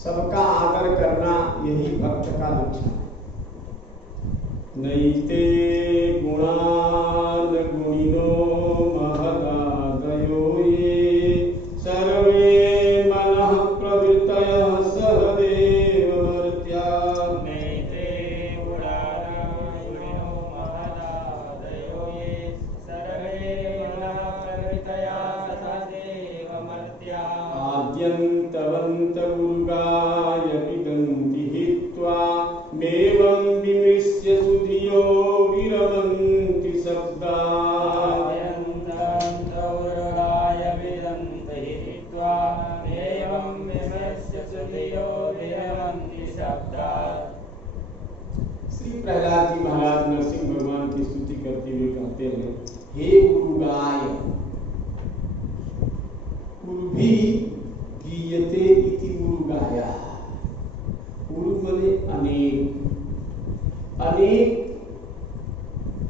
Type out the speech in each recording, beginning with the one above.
सबका आदर करना यही भक्त का लक्षण है। नैते गुणान गुणिनो महदादयो ये सर्वे मनः प्रवृत्तयः सहदेव मर्त्या। नैते गुणान गुणिनो महदादयो ये सर्वे मनः प्रवृत्तयः सहदेव मर्त्या। आद्यन्तवन्त उर्गाय विदन्ति हित्वा मेवं विमृश्य सुधियो विरमन्ति शब्दा। आद्यन्तवन्त उर्गाय विदन्ति हित्वा मेवं विमृश्य सुधियो विरमन्ति शब्दा। श्री प्रहलाद जी महाराज नरसिंह भगवान की स्तुति करते हुए कहते हैं, हे उरुगाय उर्भी गीयते इति उरुगाया। उरु माने अनेक, अनेक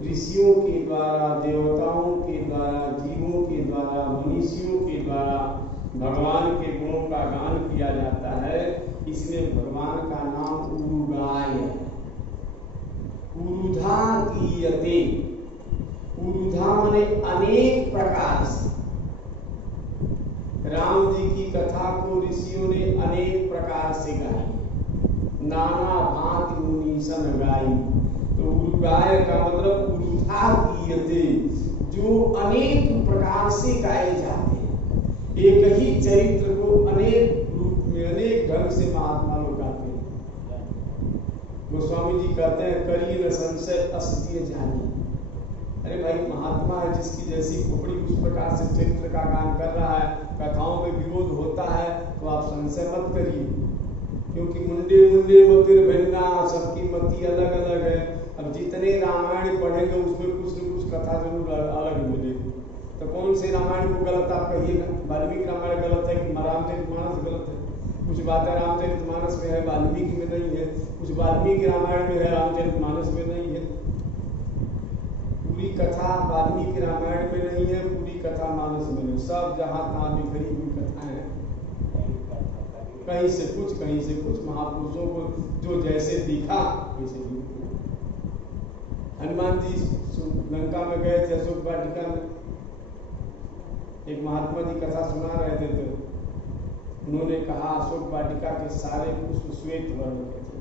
ऋषियों के द्वारा, देवताओं के द्वारा, जीवों के द्वारा, मनुष्यों के द्वारा भगवान के गुणों का गान किया जाता है। इसलिए भगवान का नाम उरुगाय है। उरुधा गीयते, उरुधा माने अनेक प्रकार से। राम जी की कथा को ऋषियों ने अनेक प्रकार से गाई, नाना भांति मुनीसन गाई। तो उरुगाय का मतलब उरुधा गीयते, जो अनेक प्रकार से गाए जाते हैं। एक ही चरित्र को अनेक रूप में, अनेक ढंग से महात्मा लोग गाते हैं। गोस्वामी जी कहते हैं, करिए न संशय असत्य जानी। अरे भाई, महात्मा है जिसकी जैसी खोपड़ी उस प्रकार से चरित्र का गान कर रहा है, कथाओं में विरोध होता है तो आप संशय मत करिए, क्योंकि मुंडे मुंडे मतिर भिन्ना, सबकी मति अलग अलग है। अब जितने रामायण पढ़ेंगे उसमें कुछ न कुछ कथा जरूर अलग मिलेगी। तो कौन से रामायण को गलत आप कहिएगा? वाल्मीकि रामायण गलत है कि रामचरितमानस गलत है? कुछ बातें रामचरितमानस में है, वाल्मीकि में नहीं है। कुछ वाल्मीकि रामायण में है, रामचरितमानस में नहीं है। पूरी कथा वाल्मीकि रामायण में नहीं है, पूरी कथा मानस में नहीं। सब जहाँ तहाँ बिखरी हुई कथाएं हैं, कहीं से कुछ कहीं से कुछ। महापुरुषों को जो जैसे दिखा वैसे लिखा। हनुमान जी लंका में गए थे, अशोक वाटिका में एक महात्मा जी कथा सुना रहे थे, तो उन्होंने कहा अशोक वाटिका के सारे पुष्प श्वेत वर्ण के थे।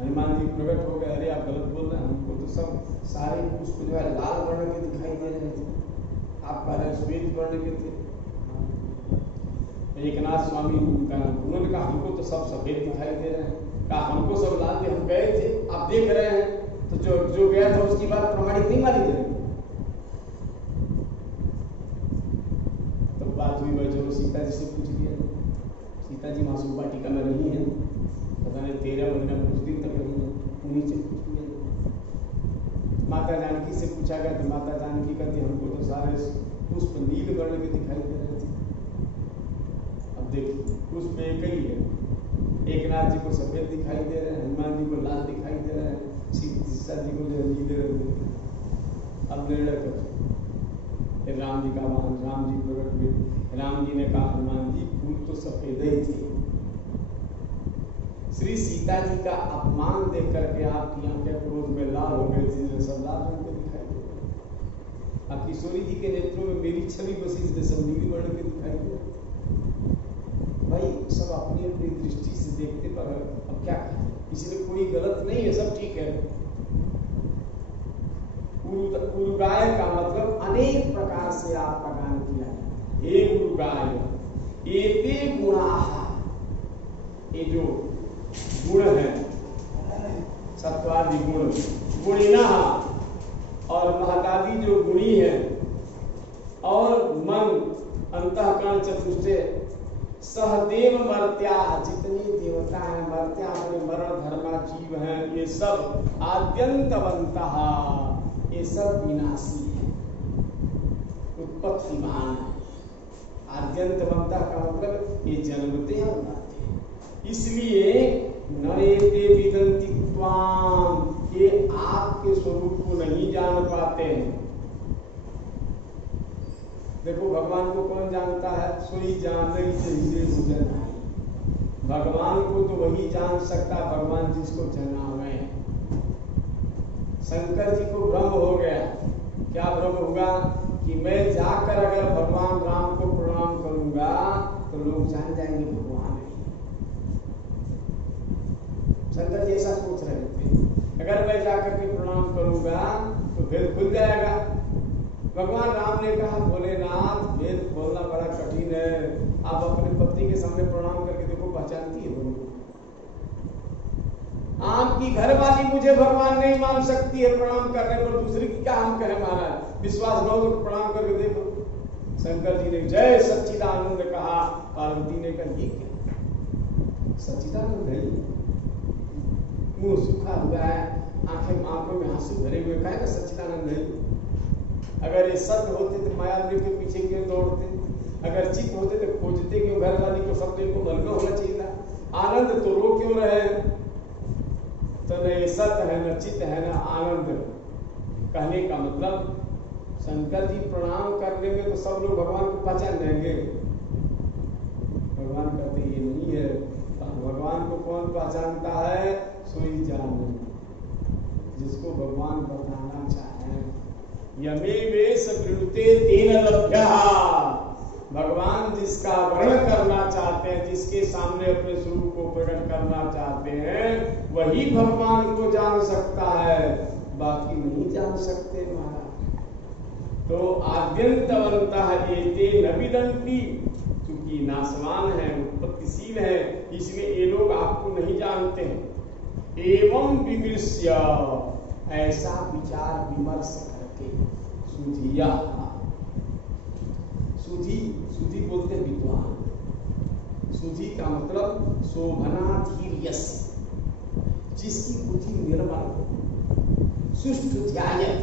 हनुमान जी प्रकट हो गए, अरे आप गलत बोल रहे हैं, हमको तो सब सारे पुष्प जो है लाल वर्ण के दिखाई दे रहे थे, आप कह रहे श्वेत वर्ण के थे। एकनाथ स्वामी उन्होंने कहा हमको तो सब सफेद दिखाई दे रहे हैं। कहा हमको सब लाल थे, हम गए थे, आप देख रहे हैं, तो जो गया था उसकी बात प्रमाणित नहीं मानी जाएगी। तो बात हुई भाई, चलो सीता जी से पूछ लिया। सीता जी मासूम वाटिका में नहीं है, पता नहीं 13 महीना कुछ दिन तक रही है, उन्हीं से पूछ लिया। माता जानकी से पूछा गया तो माता जानकी कहती हमको तो सारे पुष्प नील वर्ण के दिखाई दे रहे थे। अब देखिए पुष्प एक ही है, एकनाथ जी को सफेद दिखाई दे रहे हैं, हनुमान जी को लाल दिखाई दे रहे हैं, सीता जी को जो नीले रंग दे। अब निर्णय कर राम जी का वाहन, राम जी प्रकट हुए। राम जी ने कहा हनुमान जी फूल तो सफेद ही थे। श्री सीता जी का अपमान देख करके आपकी आंखें क्रोध में लाल हो गई थी, सब लाल रंग के दिखाई दे रहे। अब किशोरी जी के नेत्रों में मेरी छवि बसी, इसलिए सब नीली वर्ण के दिखाई दे रहे। भाई सब अपनी अपनी दृष्टि से देखते पर अब क्या करें, इसमें कोई गलत नहीं है, सब ठीक है। उरुगाय का मतलब अनेक प्रकार से आपका गान किया जाता है। हे उरुगाय एते गुणाः, ये जो गुण है सत्वादि गुण, गुणिनः और महदादि जो गुणी है, और मन अंतःकरण चतुष्टय सहदेव मर्त्या, जितने देवता हैं, मर्त्या में मरण धर्मा जीव हैं, ये सब आद्यंतवन्तः, ये सब विनाशी है, उत्पत्तिमान है। आद्यंतवन्तः का मतलब ये जन्मते हैं और मरते हैं। इसलिए न एते विदन्ति त्वाम्, ये आपके स्वरूप को नहीं जान पाते हैं। देखो भगवान को कौन जानता है? सोई जाने चाहिए मुझे नहीं। भगवान को तो वही जान सकता, भगवान जिसको जना है। शंकर जी को भ्रम हो गया। क्या भ्रम हुआ कि मैं जाकर अगर भगवान राम को प्रणाम करूंगा तो लोग जान जाएंगे भगवान है। शंकर जी ऐसा सोच रहे थे, अगर मैं जाकर के प्रणाम करूंगा तो भेद खुल जाएगा। भगवान राम ने कहा, भोलेनाथ भेद खोलना बड़ा कठिन है, आप अपने पत्नी के सामने प्रणाम करके देखो, पहचानती है बोलो। आपकी घरवाली मुझे भगवान नहीं मान सकती है प्रणाम करने पर, दूसरे की क्या हम कहें महाराज, विश्वास न हो तो प्रणाम करके देखो। शंकर जी ने जय सच्चिदानंद कहा। पार्वती ने कहा, ये क्या सच्चिदानंद है, मुंह सूखा हुआ है, आंखों में आंसू भरे हुए, कहेगा सच्चिदानंद है। अगर ये सत्य होते तो मायावी के पीछे क्यों दौड़ते, अगर चित्त होते तो खोजते क्यों, घरवाली को सत्य को मन में होना चाहिए था। आनंद तो रो क्यों रहे, तो न ये सत्य है, न चित्त है, न आनंद। कहने का मतलब शंकर जी प्रणाम कर लेंगे तो सब लोग भगवान को पहचान लेंगे। भगवान कहते ये नहीं है, भगवान को कौन पहचानता है, सोई जान जिसको भगवान बताना चाहे। यमेवेश वृणुते तेन लभ्यः, भगवान जिसका वर्णन करना चाहते हैं, जिसके सामने अपने स्वरूप को प्रकट करना चाहते हैं, वही भगवान को जान सकता है, बाकी नहीं जान सकते महाराज। तो आद्यंतवन्तः एते न विदन्ति, क्योंकि नाशवान है, उत्पत्तिशील है, इसलिए ये लोग आपको नहीं जानते हैं। एवं विमृश्य, ऐसा विचार विमर्श करके, सुधिया, सुधी बोलते विद्वान, सुधी का मतलब शोभनाधीर्यस, जिसकी बुद्धि निर्मल, सुष्ठु ध्यायत,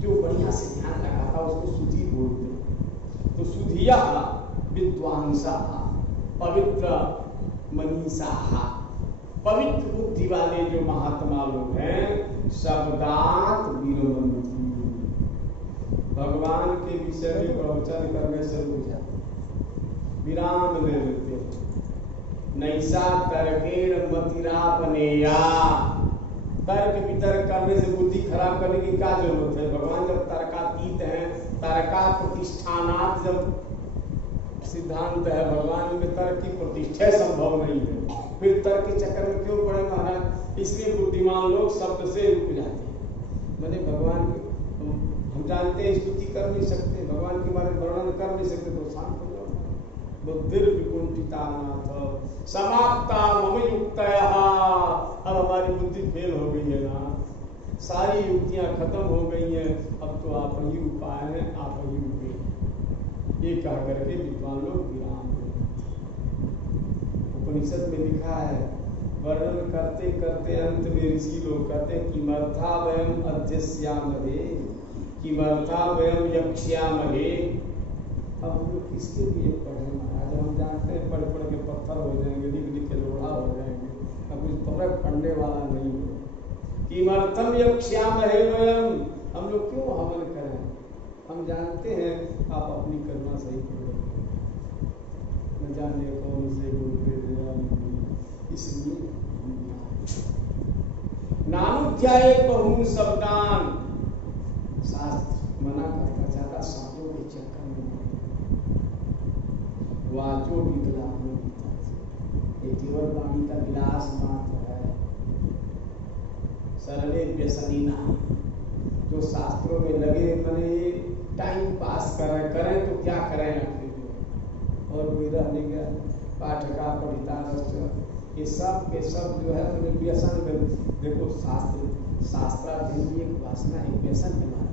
जो बढ़िया से ध्यान लगाता उसको सुधी बोलते। तो सुधिया विद्वांसा, पवित्र मनीषा, पवित्र बुद्धि वाले जो महात्मा लोग हैं, शब्दात विरमन्ति, भगवान के विषय में प्रवचन करने से रुक जाते, विराम ले लेते। नैसा तर्केण मतिरापनेया, तर्क वितर्क करने से बुद्धि खराब करने की क्या जरूरत है। भगवान जब तर्कातीत है, तर्का प्रतिष्ठानात जब सिद्धांत है, भगवान में तर्क की प्रतिष्ठा संभव नहीं है, फिर तर्क के चक्कर में क्यों पड़े महाराज। इसलिए बुद्धिमान लोग शब्द से रुक जाते हैं। मैंने भगवान हम जानते हैं, स्तुति कर नहीं सकते, भगवान के बारे में वर्णन कर नहीं सकते, तो शांत हो जाओ। बुद्धिर विकुंठिता नाथ समाप्ता मम युक्तयः, अब हमारी बुद्धि फेल हो गई है ना, सारी युक्तियां खत्म हो गई हैं, अब तो आप ही उपाय है, आप ही उपाय, ये कह करके विद्वान लोग विराम। उपनिषद में लिखा है, वर्णन करते करते अंत में ऋषि लोग कहते हैं, किमर्था वयम अध्यस्यामहे, किमर्था वयम यक्ष्यामहे। अब हम लोग किसके लिए पढ़े महाराज, हम जानते हैं पढ़ पढ़ के पत्थर हो जाएंगे, लिख लिख के लोढ़ा हो जाएंगे, अब कुछ फर्क पड़ने वाला नहीं है। किमर्थम यक्ष्यामहे वयम, हम लोग क्यों हवन करें, हम जानते हैं आप अपनी करुणा सही करो, न जाने कौन से बोलते, इसलिए नानुध्याय बहु शब्दान, शास्त्र मना करता ज्यादा शब्दों के चक्कर में वाचो विकलाप, ये केवल वाणी का विलास मात्र है। सर्वे व्यसनीना, जो शास्त्रों में लगे मने टाइम पास करें तो क्या करें आखिर, और कोई रह नहीं गया, पाठका पढ़िता ये सब के सब जो है उन्हें व्यसन में। देखो शास्त्राध्ययन की एक वासना, एक व्यसन है हमारा।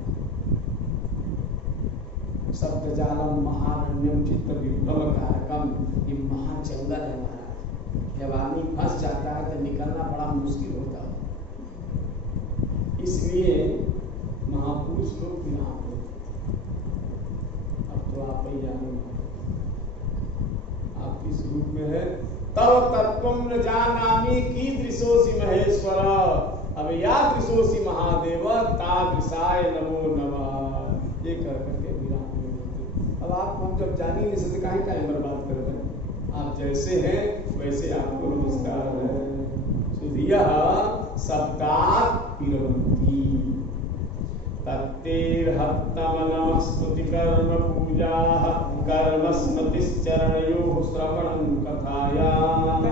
शब्द जालम महारण्यम चित्त विभ्रम कारकम, ये महाजंगल है हमारा, जब आदमी फंस जाता है तो निकलना बड़ा मुश्किल होता है। इसलिए महापुरुष लोग विराम होते। अब तो आप ही जाने, आप किस रूप में है, तव तत्वम न जानामि कीदृशोऽसि महेश्वर, अब यादृशोऽसि महादेव तादृशाय नमो नमः, ये कर करके विराम में होते। अब आप हम जब जान ही नहीं सकते, काहे बर्बाद कर रहे हैं, आप जैसे हैं वैसे आपको नमस्कार है। सुधिया सप्ताह पिरवंती तत्तेर्हत्तम नमस्कृति कर्म पूजा कर्म स्मृतिश्चरणयोः श्रवणं कथायाम्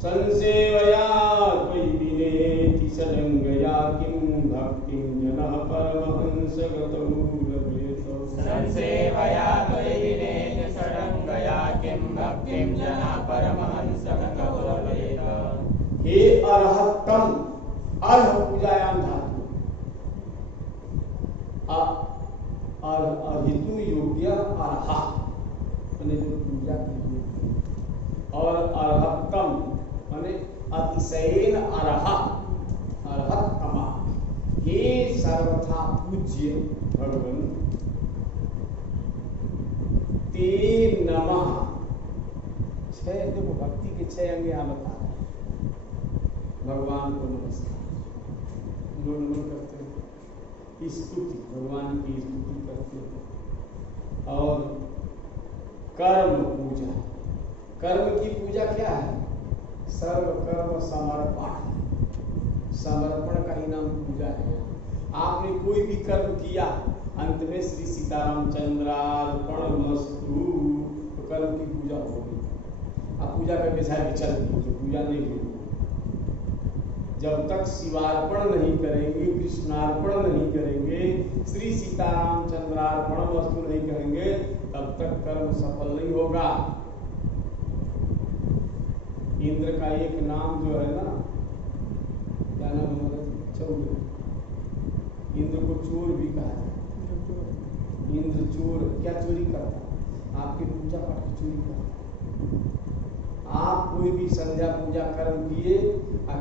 संसेवया त्वयि विनेति सदङ्गया किं भक्तिं जनः परमहंसगतौ लभेत। संसेवया त्वयि विनेति सदङ्गया किं भक्तिं जनः परमहंसगतौ लभेत। हे अरहत्तम, अर्ह पूजायाम धातु अर्हितु योग्य अर्हा माने जो पूजा की योग्य, और अर्हत्तम माने अतिशयेन अर्हा अर्हत्तमा। हे सर्वथा पूज्य भगवान ते नमः। छह देखो भक्ति के छह अंग यहाँ बता रहे हैं। भगवान को नमस्कार, लोग नमन करते हैं, स्तुति भगवान की स्तुति करते हैं, और कर्म पूजा। कर्म की पूजा क्या है? सर्व कर्म समर्पण, समर्पण का ही नाम पूजा है। आपने कोई भी कर्म किया, अंत में श्री सीतारामचंद्रार्पणमस्तु, तो कर्म की पूजा हो गई। आप पूजा करके चाहे चल गई तो पूजा नहीं हुई। जब तक शिवार्पण नहीं करेंगे, कृष्णार्पण नहीं करेंगे, श्री सीतारामचंद्रार्पण वस्तु नहीं करेंगे, तब तक कर्म सफल नहीं होगा। इंद्र का एक नाम जो है ना, क्या नाम है? चौर। इंद्र को चोर भी कहा जाता है। इंद्र चोर क्या चोरी करता? आपकी पूजा पाठ की चोरी करता। आप कोई भी संध्या पूजा कर्म किए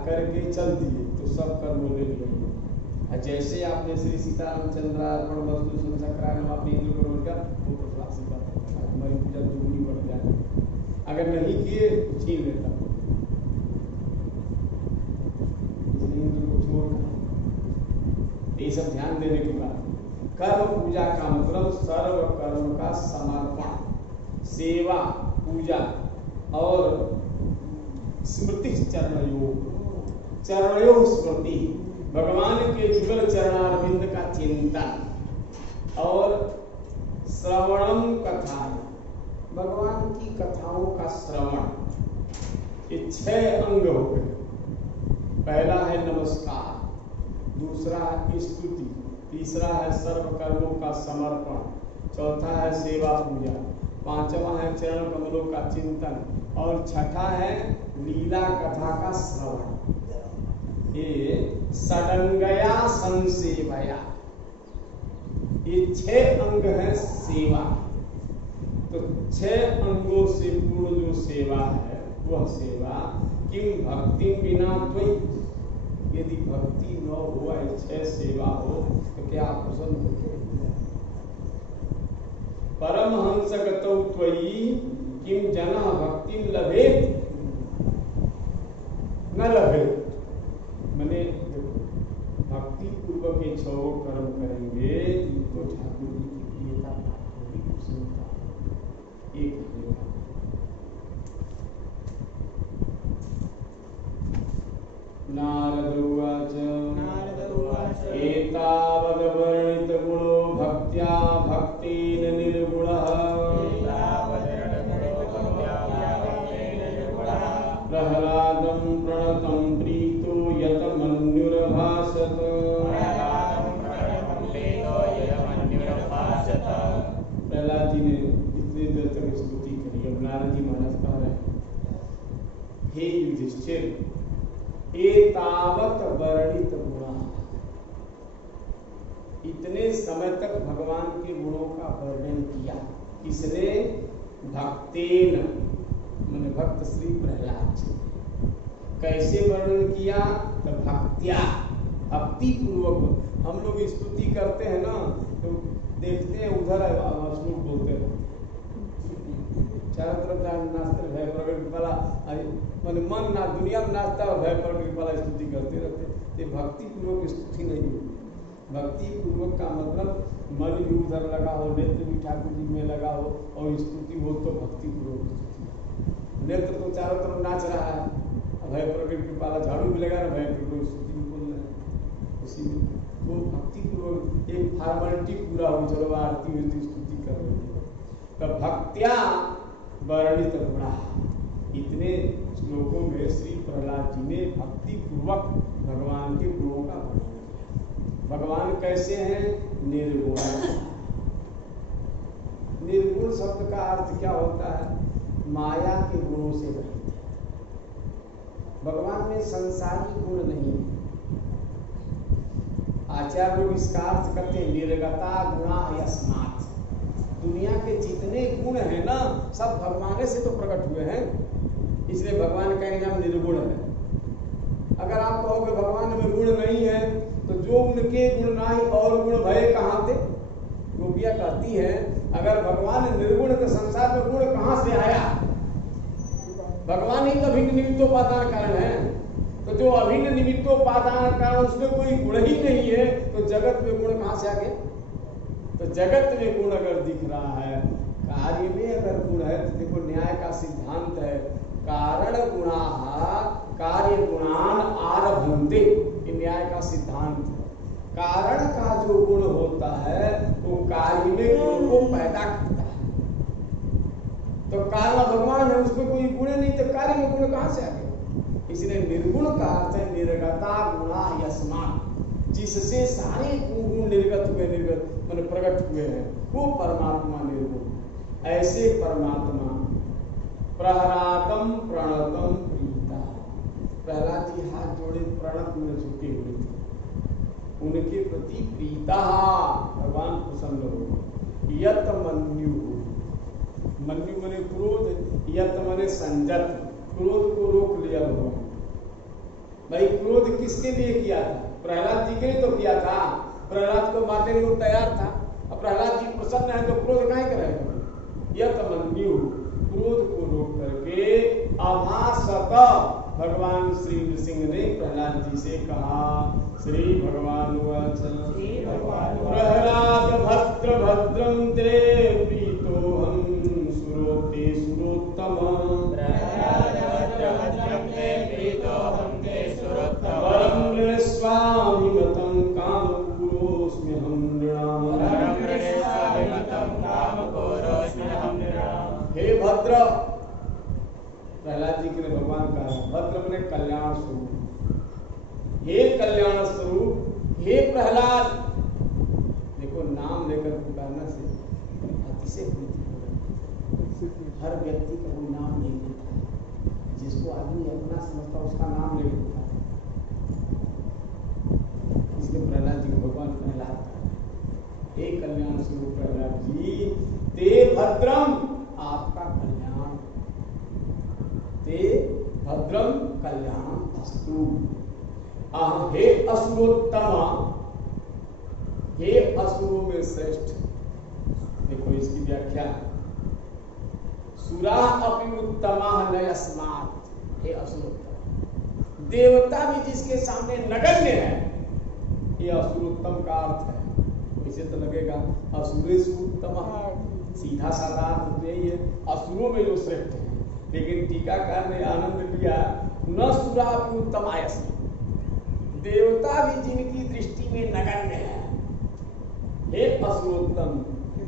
करके चल दिए तो सब कर्म ले लिए। जैसे आपने श्री सीतारामचंद्रार्पण वस्तु संचक्रायण आपने इंद्र को रोज का वो प्रश्वासी का हमारी पूजा दुगुनी बढ़ जाए। अगर नहीं किए तो छीन लेता, इसलिए इंद्र को छोड़। ये सब ध्यान देने की बात। कर्म पूजा का मतलब सर्व कर्म का समर्पण, सेवा, पूजा, और स्मृति चरणयोग। चरणयोग स्मृति, भगवान के युगल चरणारविंद का चिंतन, और श्रवणम कथा, भगवान की कथाओं का श्रवण। ये छह अंग हो गए। पहला है नमस्कार, दूसरा है स्तुति, तीसरा है सर्व कर्मों का समर्पण, चौथा है सेवा पूजा, पांचवा है चरण कमलों का चिंतन, और छठा है लीला कथा का श्रवण। ये सडंगया संसेवया, ये छह अंग है सेवा। तो छह अंगों से पूर्ण जो सेवा है वह सेवा किम भक्ति बिना त्वयि, यदि भक्ति न हो, छह सेवा हो तो क्या प्रसन्न होते? परमहंसगतौ त्वयि किम जनः भक्तिं लभेत न लभेत। मैंने भक्ति पूर्वक ये छह कर्म करेंगे तो ठाकुर जी की प्रियता प्राप्त होगी, प्रसन्नता। एक नारद उवाच एतावद्वर्णित गुणो भक्त्या भक्तेन निर्गुणः प्रह्लादं प्रणतं प्रीतो यत मन्युरभाषत। प्रहलाद जी ने इतनी देर तक स्तुति करी। अब नारद जी महाराज कह रहे हैं, हे युधिष्ठिर, एतावत वर्णित गुणा, इतने समय तक भगवान के गुणों का वर्णन किया। किसने? भक्तेन, मैंने भक्त श्री प्रहलाद जी। कैसे वर्णन किया? तो भक्त्या, भक्ति पूर्वक। हम लोग स्तुति करते हैं ना, तो देखते हैं उधर श्लोक बोलते हैं, चारों तरफ नाचते भय प्रकट कृपाला, मन ना दुनिया में नाचता है, भय प्रकट कृपाला स्तुति करते रहते। ये भक्ति पूर्वक स्तुति नहीं होती। भक्ति पूर्वक का मतलब मन भी उधर लगा हो, नेत्र भी ठाकुर जी में लगा हो और स्तुति हो तो भक्ति पूर्वक स्तुति। नेत्र तो चारों तरफ नाच रहा है, अभय प्रकट कृपाला झाड़ू भी लगा रहा है, प्रकट स्तुति भी बोल रहे हैं, उसी में वो भक्ति पूर्वक एक फॉर्मेलिटी पूरा हो, चलो आरती हुई स्तुति कर रहे हैं। तो भक्त्या वर्णित गुणा, इतने श्लोकों में श्री प्रहलाद जी ने भक्ति पूर्वक भगवान के गुणों का वर्णन किया। भगवान कैसे हैं? निर्गुण। निर्गुण शब्द का अर्थ क्या होता है? माया के गुणों से रहित। भगवान में संसारी गुण नहीं है। आचार्य लोग इसका अर्थ करते हैं निर्गता गुणा यस्मात्। दुनिया के जितने गुण हैं ना, सब भगवान से तो प्रकट हुए हैं, इसलिए भगवान का नाम निर्गुण है। अगर आप कहोगे भगवान में गुण नहीं है, तो जो उनके गुण नहीं और गुण भय कहाँ थे? गोपियां कहती है अगर भगवान निर्गुण तो संसार में गुण कहाँ से आया? भगवान ही तो अभिन्न निमित्तोपादान कारण है। तो जो अभिन्न निमित्तोपादान कारण उसमें कोई गुण ही नहीं है, तो जगत में गुण कहाँ से आ गए? तो जगत में गुण अगर दिख रहा है, कार्य में अगर गुण है, तो देखो न्याय का सिद्धांत है कारण गुणा कार्य गुणान आरभन्ते, ये न्याय का सिद्धांत है। कारण का जो गुण होता है वो कार्य में गुण को पैदा करता है। तो कारण भगवान है, उसमें कोई गुण नहीं, तो कार्य में गुण कहां से आ गए? इसलिए निर्गुण का अर्थ है निर्गता गुणा यस्मात्, जिससे सारे गुण निर्गत हुए, निर्गत मान प्रकट हुए हैं, वो परमात्मा निर्गुण। ऐसे परमात्मा प्रहलादम प्रणतम प्रीता, प्रहलाद जी हाथ जोड़े प्रणत में झुके हुए थे, उनके प्रति प्रीता भगवान प्रसन्न हो। यत मन्यु, मन्यु मने क्रोध, यत मने संजत, क्रोध को रोक लिया भगवान। भाई क्रोध किसके लिए किया था? प्रहलाद जी के लिए तो किया था। प्रहलाद को मारने के लिए तैयार था। अब प्रहलाद जी प्रसन्न है तो क्रोध काहे करेगा? यत मन्यु, क्रोध को रोक करके अभासत, भगवान श्री नृसिंह ने प्रहलाद जी से कहा। श्री भगवान प्रहलाद भद्र भद्रम ते प्रीतोहम सुरोते सुरोत्तम, परम स्वामी मतम काम पुरोस्म्यहम नृणाम। हे भद्र, प्रहलाद जी के लिए भगवान कहा, भद्र मने कल्याण स्वरूप। हे कल्याण स्वरूप, हे प्रहलाद। देखो नाम लेकर पुकारने से अतिशय प्रीति हो जाती है। हर व्यक्ति का कोई नाम नहीं लेता है, जिसको आदमी अपना समझता उसका नाम ले लेता है। इसलिए प्रहलाद जी को भगवान प्रहलाद कहा। हे कल्याण स्वरूप प्रहलाद जी, ते भद्रम, आपका कल्याण, ते भद्रम कल्याण अस्तु। हे असुरोत्तमा, हे असुरों में श्रेष्ठ। देखो इसकी व्याख्या, सुरा अपि उत्तमा न यस्मात्, हे असुरोत्तम, देवता भी जिसके सामने नगण्य है, ये असुरोत्तम का अर्थ है। इसे तो लगेगा असुरेषु उत्तमः, सीधा साधा अर्थ यही है, असुरों में जो श्रेष्ठ है। लेकिन टीकाकार ने आनंद लिया, न सुरापि उत्तमा यस्मात्, देवता भी जिनकी दृष्टि में नगण्य है। हे असुरोत्तम,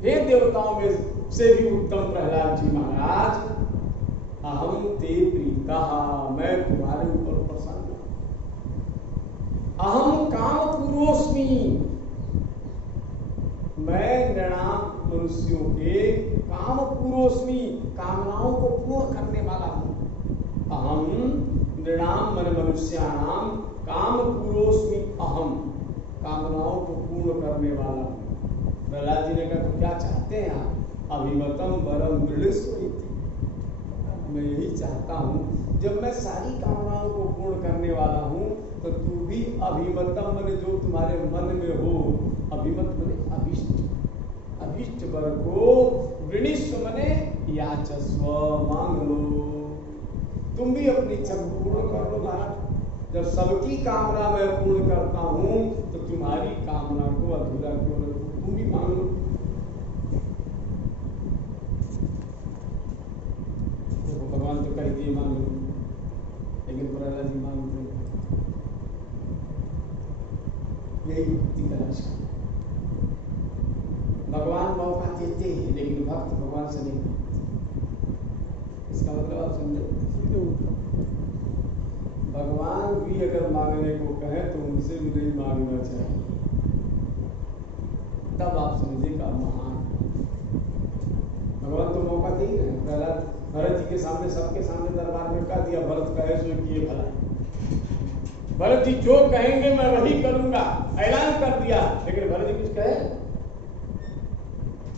हे देवताओं में से भी उत्तम प्रहलाद जी महाराज, अहम ते प्रीता, मैं तुम्हारे ऊपर प्रसन्न हूं। अहम काम पुरोस्मि, मैं नृणाम मनुष्यों के काम पुरोस्मि, कामनाओं को पूर्ण करने वाला हूं। अहम नृणाम मन मनुष्याणाम काम पुरोस्मि अहम, कामनाओं को पूर्ण करने वाला हूं। प्रहलाद जी ने कहा तो क्या चाहते हैं आप? अभिमतम वरम मृणस्व, मैं यही चाहता हूँ, जब मैं सारी कामनाओं को पूर्ण करने वाला हूँ, तो तू भी अभिमतम मने जो तुम्हारे मन में हो, अभिमत मने अभिष्ट, अभिष्ट वर को वृणीस्व मने याचस्व, मांग लो। तुम भी अपनी इच्छा को पूर्ण कर लो महाराज। जब सबकी कामना मैं पूर्ण करता हूँ, तो तुम्हारी कामना यही भक्ति का लक्षण। भगवान मौका देते हैं लेकिन भक्त भगवान से नहीं मांगते। इसका मतलब आप समझे? भगवान भी अगर मांगने को कहे तो उनसे भी नहीं मांगना चाहिए, तब आप समझिएगा महान। भगवान तो मौका दे ही रहे। प्रहलाद भरत जी के सामने, सबके सामने दरबार में कह दिया, भरत कहे सो किए भला। भरत जी जो कहेंगे मैं वही करूंगा, ऐलान कर दिया। लेकिन भरत जी कुछ कहे?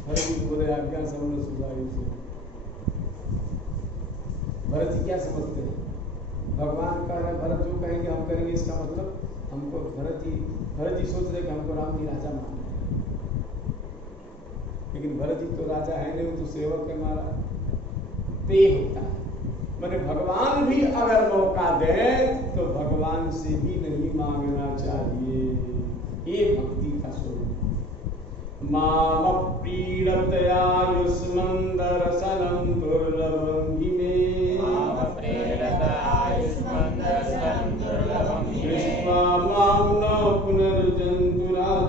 भरत जी बोले आज्ञा समझ सुधारी से। भरत जी क्या समझते हैं? भगवान कह रहे भरत जो कहेंगे हम करेंगे, इसका मतलब हमको भरत जी सोच रहे कि हमको राम जी राजा मान रहे। लेकिन भरत जी तो राजा है नहीं, वो तो सेवक है हमारा। ते होता है मैंने भगवान भी अगर मौका दे तो भगवान से भी नहीं मांगना चाहिए। ये भक्ति का स्वरूप। माम प्रीणतया युष्मन् दर्शनं दुर्लभं हि मे। दृष्ट्वा मां न पुनर्जन्तुरात्मानं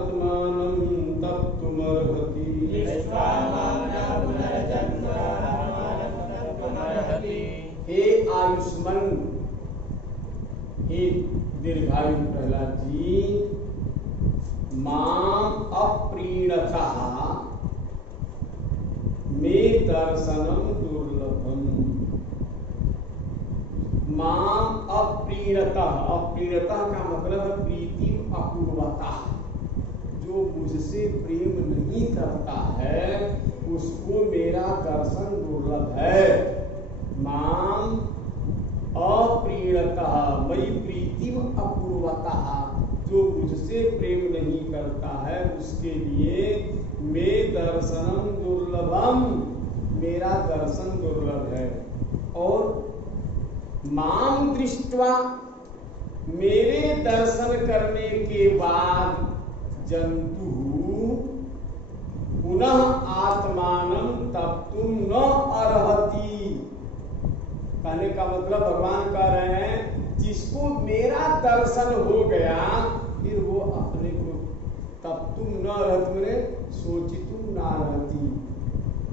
तप्तुमर्हति। हे आयुष्मान, हे दीर्घायु प्रहलाद जी, माम अप्रीणतः मे दर्शनम दुर्लभम। माम अप्रीणतः, अप्रीणतः का मतलब है प्रीति अपूर्वता। जो मुझसे प्रेम नहीं करता है उसको मेरा दर्शन दुर्लभ है। माम अप्रीणतः मयि प्रीतिम अपूर्वतः, जो मुझसे प्रेम नहीं करता है उसके लिए मे दर्शनम दुर्लभम, मेरा दर्शन दुर्लभ है। और माम दृष्ट्वा, मेरे दर्शन करने के बाद जंतु पुनः आत्मानं तप्तुं न अर्हति। कहने का मतलब भगवान कह रहे हैं जिसको मेरा दर्शन हो गया फिर वो अपने को तप्तुं न अर्हति मैंने सोचितुं न अर्हति,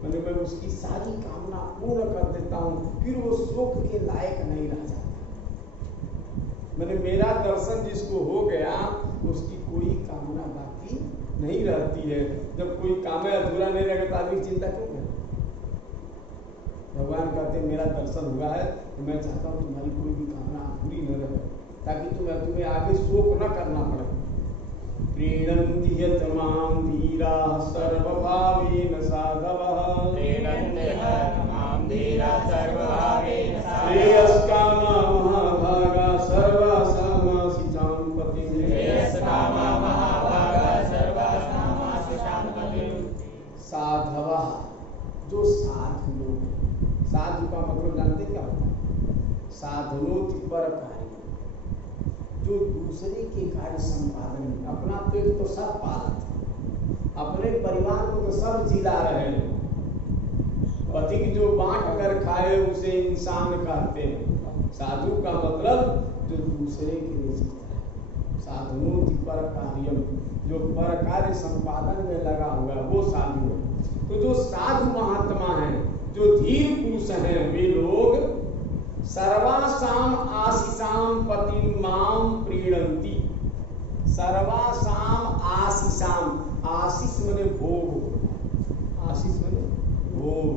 मैंने मैं उसकी सारी कामना पूर्ण कर देता हूँ, फिर वो शोक के लायक नहीं रह जाता। मैंने मेरा दर्शन जिसको हो गया उसकी कोई कामना बाकी नहीं रहती है। जब कोई काम अधूरा नहीं रहेगा तो आदमी चिंता क्यों करे? भगवान कहते मेरा दर्शन हुआ है तो मैं चाहता हूँ तुम्हारी कोई भी कामना पूरी न रहे, ताकि तुम्हें आगे शोक न करना पड़े। प्रीणन्ति यत् मां धीराः सर्वभावेन साधवः। प्रीणन्ति यत् मां धीराः सर्वभावेन साधवः। श्रेयस्कामा महाभागा सर्वासामासिचां पतिं। श्रेयस्कामा महाभागा सर्वासामासिचां पतिं। साधवः, जो साधु लोग। साधु का मतलब जानते क्या होता है? साधनोति पर कार्य, जो दूसरे के कार्य संपादन में, अपना पेट तो सब पालते हैं, अपने परिवार को तो सब जिला रहे हैं। पति की जो बांट कर खाए उसे इंसान कहते हैं। साधु का मतलब जो दूसरे के लिए जीता है। साधनोति पर कार्यम, जो पर कार्य संपादन में लगा हुआ है वो साधु है। तो जो साधु महात्मा है, जो धीर पुरुष हैं, वे लोग सर्वासाम आशीषाम पतिं माम प्रीणन्ति। सर्वासाम आशीषाम, आशीष मने भोग, आशीष मने भोग,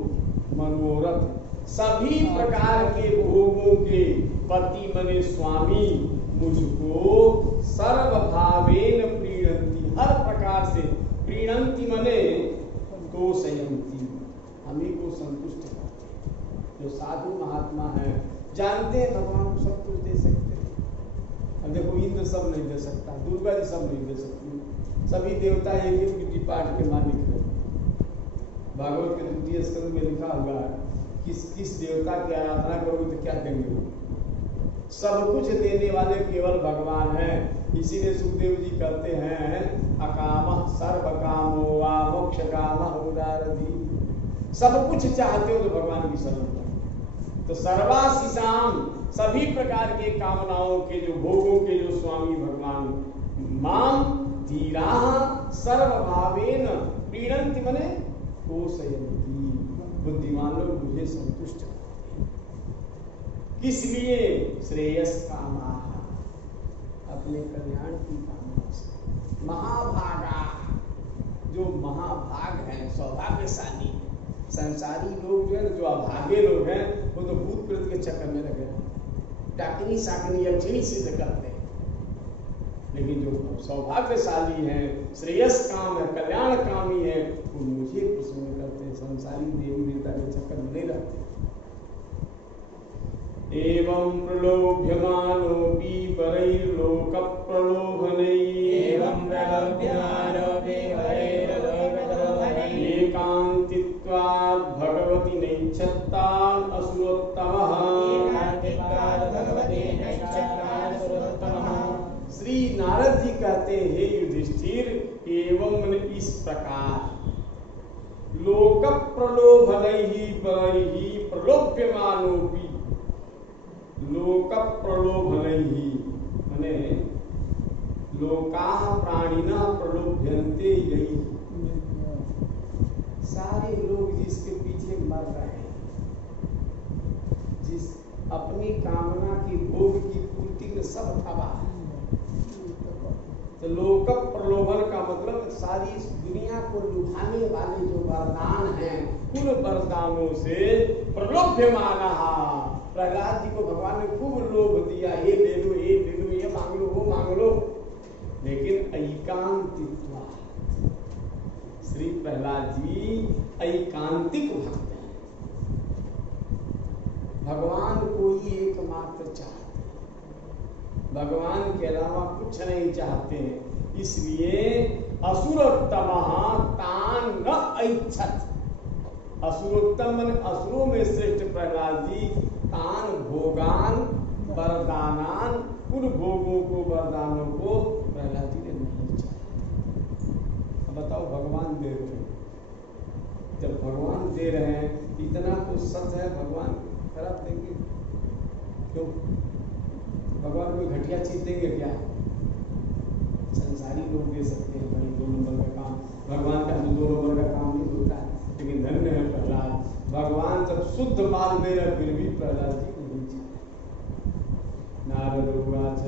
मनोरथ, सभी प्रकार के भोगों के पति मने स्वामी मुझको सर्वभावेन प्रीणन्ति, हर प्रकार से। प्रीणन्ति मने तोषयन्ति, हमें को संतुष्ट करते। जो साधु महात्मा है जानते हैं भगवान को सब कुछ दे सकते हैं। अब देखो इंद्र सब नहीं दे सकता, दुर्गा जी सब नहीं दे सकती, सभी देवता एक एक ड्यूटी पाठ के मालिक है। भागवत के द्वितीय स्कंद में लिखा हुआ है किस देवता की आराधना करोगे तो क्या देंगे? सब कुछ देने वाले केवल भगवान हैं। इसीलिए सुखदेव जी कहते हैं अकामः सर्व कामो वा मोक्ष कामः उदारधि। सब कुछ चाहते हो तो भगवान की शरण लो। तो सर्वाशीषाम, सभी प्रकार के कामनाओं के जो भोगों के जो स्वामी भगवान, माम सर्वभावेन प्रीणन्ति मने पोषयन्ति। बुद्धिमान लोग मुझे संतुष्ट करते हैं। किस लिए? श्रेयस कामा, अपने कल्याण की कामना से। महाभागा, जो महाभाग हैं, सौभाग्यशाली संसारी लोग जो है, जो अभागे लोग हैं, वो तो भूत प्रेत के चक्कर में लगे, डाकिनी साकिनी यक्षिणी सिद्ध करते हैं। लेकिन जो सौभाग्यशाली हैं, श्रेयस काम है, कल्याण कामी है, वो मुझे प्रसन्न करते हैं, संसारी देवी देवता के चक्कर में नहीं रहते। एवं प्रलोभ्यमानोऽपि परैर्लोक प्रलोभनैः एकान्तित्वात् भगवति नैच्छत्तान् असुरोत्तमः। श्री नारद जी कहते हैं, युधिष्ठिर, एवं इस प्रकार लोक प्रलोभनैः परैः प्रलोभ्यमानोऽपि, लोक प्रलोभनैः माने लोकाः प्राणिनः प्रलोभ्यन्ते यैः, सारे लोग जिसके पीछे मर रहे हैं, जिस अपनी कामना की भोग की पूर्ति में सब तबाह है। तो लोक प्रलोभन का मतलब सारी इस दुनिया को लुभाने वाले जो वरदान हैं, उन वरदानों से प्रलोभ्यमाना। प्रहलाद जी को भगवान ने खूब लोभ दिया, ये ले लो, ये ले लो, ये मांग लो, वो मांग लो, लेकिन एकांतित्वा, श्री प्रहलाद जी एकांतिक भक्त हैं, भगवान को ही एकमात्र चाहते हैं, भगवान के अलावा कुछ नहीं चाहते हैं। इसलिए असुरोत्तमः तान् न ऐच्छत्, असुरोत्तम मन असुरों में श्रेष्ठ प्रहलाद जी, तान भोगान वरदानान, उन भोगों को वरदानों को प्रहलाद जी ने नहीं चाहा। अब बताओ, भगवान दे रहे हैं, जब भगवान दे रहे हैं, इतना तो सच है, भगवान खराब देंगे क्यों? भगवान कोई घटिया चीज देंगे क्या? संसारी लोग दे सकते हैं भाई 2 नंबर का काम, भगवान का 2 नंबर का काम नहीं होता है। लेकिन धन्य है प्रहलाद, भगवान जब शुद्ध माल दे रहे, फिर भी प्रहलाद जी को नहीं चाहिए। नारद उवाच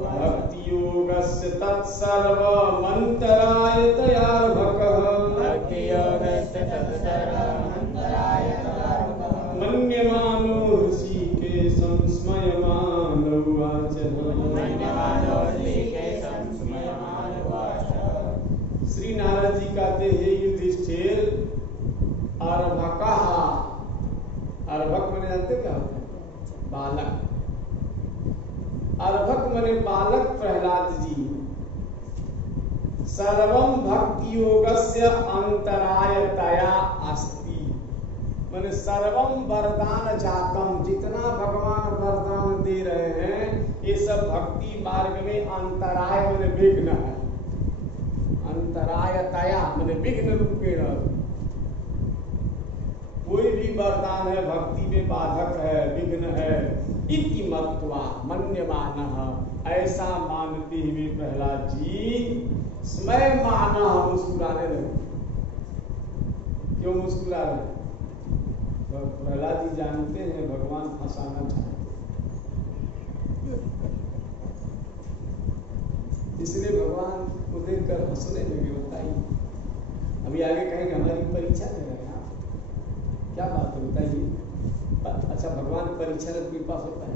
भक्ति योगस्य तत्सर्वमन्तरायतयार्भकः मन्यमानो ऋषिकेशं स्मयमान उवाच। श्री नारद जी कहते हैं, युधिष्ठिर, अर्भकः, अर्भक माने जानते क्या होता है? बालक। अर्भक माने बालक प्रहलाद जी, सर्वं भक्ति योगस्य अंतरायतया अस्ति, माने सर्वं वरदान जातम, जितना भगवान वरदान दे रहे हैं, ये सब भक्ति मार्ग में अंतराय माने विघ्न है, अंतरायतया माने विघ्न रूपेण, कोई भी वरदान है भक्ति में बाधक है, विघ्न है, इति मत्वा मन्यमानः, ऐसा मानते हुए प्रहलाद जी स्मयमानः, मुस्कुराने लगे। क्यों मुस्कुरा रहे? प्रहलाद जी जानते हैं भगवान फंसाना चाहते, इसलिए भगवान को देखकर हंसने लगे। बताइए, अभी आगे कहेंगे हमारी परीक्षा ले रहे हैं, क्या बात है बताइए। अच्छा, भगवान परीक्षा में कोई पास होता है?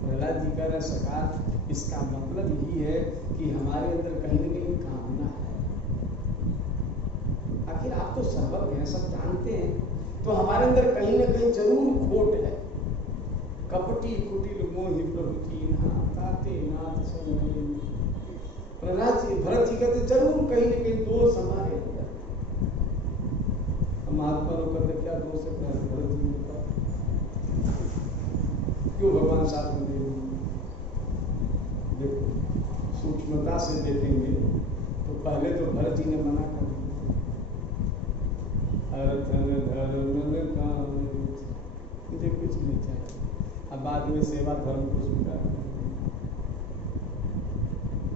प्रहलाद जी कह रहे सरकार, इसका मतलब यही है कि हमारे अंदर कहीं न कहीं कामना है। आखिर आप तो सर्वज्ञ हैं, सब जानते हैं, तो हमारे अंदर कहीं न कहीं जरूर खोट है। कपटी कुटिल मोहि प्रभु कीन्हा, ताते नाथ सो। प्रहलाद जी, भरत जी कहते जरूर कहीं न कहीं दोष हमारे अंदर। महात्मा लोग कहते क्या दोष है भरत जी का, क्यों भगवान साथ में दे? देखो, सूक्ष्मता से देखेंगे तो पहले तो भरत जी ने मना कर दिया, मुझे कुछ नहीं चाहिए, अब बाद में सेवा धर्म को स्वीकार कर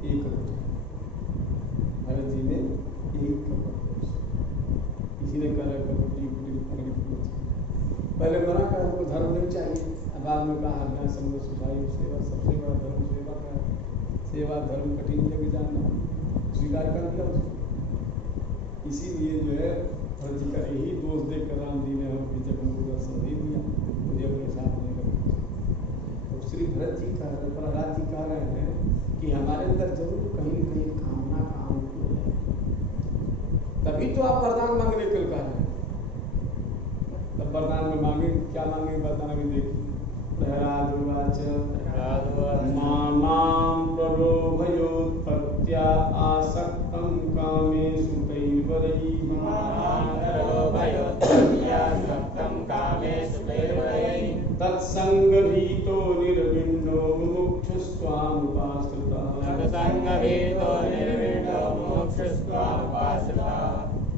एक पहले मना कर हमको धर्म नहीं चाहिए, अब बाद में कहा अज्ञान समझ सुधाई सेवा सबसे बड़ा धर्म सेवा का है, सेवा धर्म कठिन लेके जाना, स्वीकार कर दिया उसको। इसीलिए जो है भरत जी का यही दोष देख कर राम जी ने हम जब हमको दर्शन नहीं दिया, मुझे अपने साथ नहीं रखा। तो श्री भरत जी कह रहे, प्रहलाद जी कह रहे हैं कि हमारे अंदर जरूर कहीं न कहीं कामना का अनुकूल है, तभी तो आप वरदान मांगने के लिए कह रहे हैं। तब वरदान में मांगे क्या मांगे, वरदान अभी देखिए। प्रहलाद उवाच मां प्रलोभयोत्पत्त्या आसक्तं कामेषु कैर्वरैः तत्संगभीतो निर्विण्णो मुमुक्षुस्त्वामुपाश्रितः।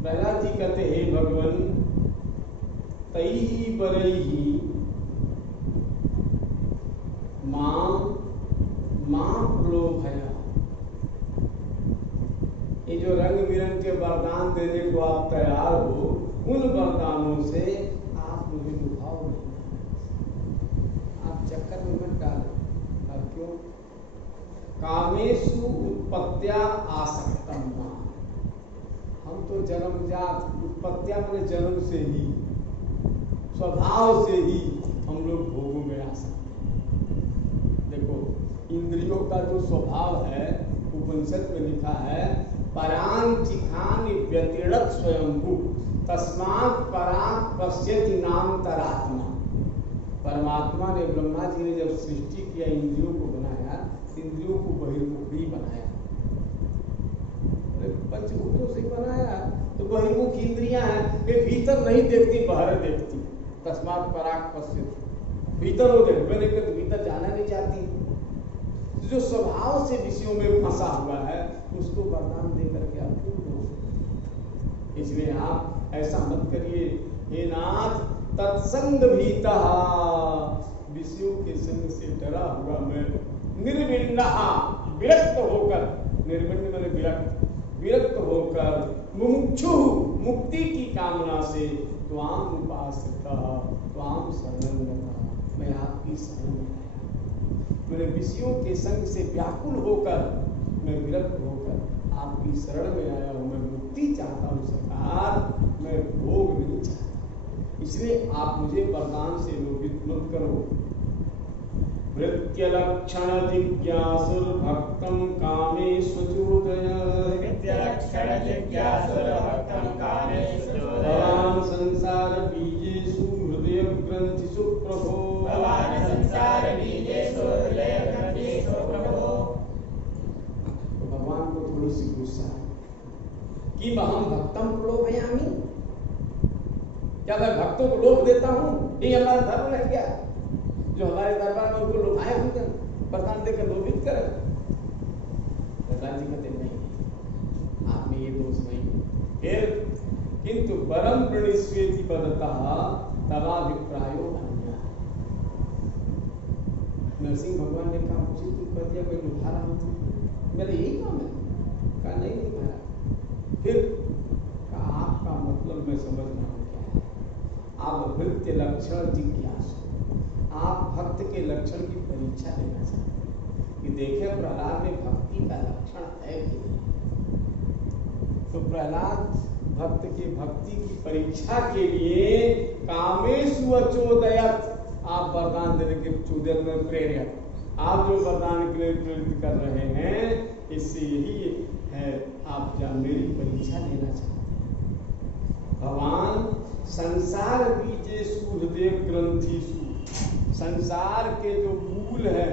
प्रहलाद जी कहते हे भगवान, तैहि परैहि मां प्रलोभया। ये जो रंग बिरंग के वरदान देने को आप तैयार हो, उन वरदानों से आप मुझे लुभाओ नहीं, आप चक्कर में मत डालो। अब क्यों? कामेषु उत्पत्त्या आसक्तम मां, हम तो जन्मजात, उत्पत्त्या मैंने जन्म से ही, स्वभाव से ही हम लोग भोगों में आसक्त। देखो इंद्रियों का जो स्वभाव है, उपनिषद में लिखा है परांचिखानि व्यतिरत स्वयंभू तस्मात् परांग पश्यति नान्तरात्मा। परमात्मा ने, ब्रह्मा जी ने जब सृष्टि किया, इंद्रियों को बनाया, इंद्रियों को बहिर्मुख ही बनाया, पंचभूतों से बनाया, तो बहिर्मुख इंद्रियां हैं, वे भीतर नहीं देखती, बाहर देखती। तस्मात् पराग पश्यति, भीतर हो देखते, लेकिन भीतर जाना नहीं चाहती। जो स्वभाव से विषयों में फंसा हुआ है, उसको वरदान दे करके आप क्यों दोष? इसलिए आप ऐसा मत करिए। हे नाथ, तत्संग भीता, विषयों के संग से डरा हुआ मैं, निर्विण्ण विरक्त होकर, निर्विण्ण मैंने विरक्त होकर, मुमुक्षु मुक्ति की कामना से त्वाम उपासिता, त्वाम शरणं गता, मैं आपकी शरण में आया। मैंने विषयों के संग से व्याकुल होकर, मैं विरक्त होकर आपकी शरण में आया हूँ। मैं मुक्ति चाहता हूँ सरकार, मैं भोग नहीं चाहता, इसलिए आप मुझे वरदान से लोभित मत करो। भृत्य लक्षण जिज्ञासुर भक्तम कामेषु चोदय, भवान् संसार बीजेषु हृदय ग्रंथिषु प्रभो, भगवान को थोड़ी सी गुस्सा है कि हम भक्तम प्रलोभयामि, क्या मैं भक्तों को लोभ देता हूँ? ये हमारा धर्म रह गया, जो हमारे दरबार में उनको लोभाए होंगे, वरदान देकर लोभित करें। प्रहलाद जी कहते नहीं, आप में ये दोष नहीं। फिर किंतु परम प्रणिस्वेति पदतः तवाभिप्रायो अन्यः। नरसिंह भगवान ने कहा मुझे तुम कर दिया, कोई लुभा रहा हूँ, मेरा यही काम है। कहा नहीं लुभाया। फिर कहा आपका मतलब मैं समझ रहा हूँ क्या है। आप भृत्य लक्षण जिज्ञासु, आप भक्त के लक्षण की परीक्षा लेना चाहते हैं कि देखे प्रहलाद में भक्ति का लक्षण है कि नहीं। तो प्रहलाद भक्त के भक्ति की परीक्षा के लिए कामेषु अचोदयत, आप वरदान देने के चोदय में प्रेरित, आप जो वरदान के लिए प्रेरित कर रहे हैं, इससे यही है आप जब मेरी परीक्षा लेना चाहते हैं। भगवान संसार बीजेषु हृदय ग्रंथिषु, संसार के जो मूल है,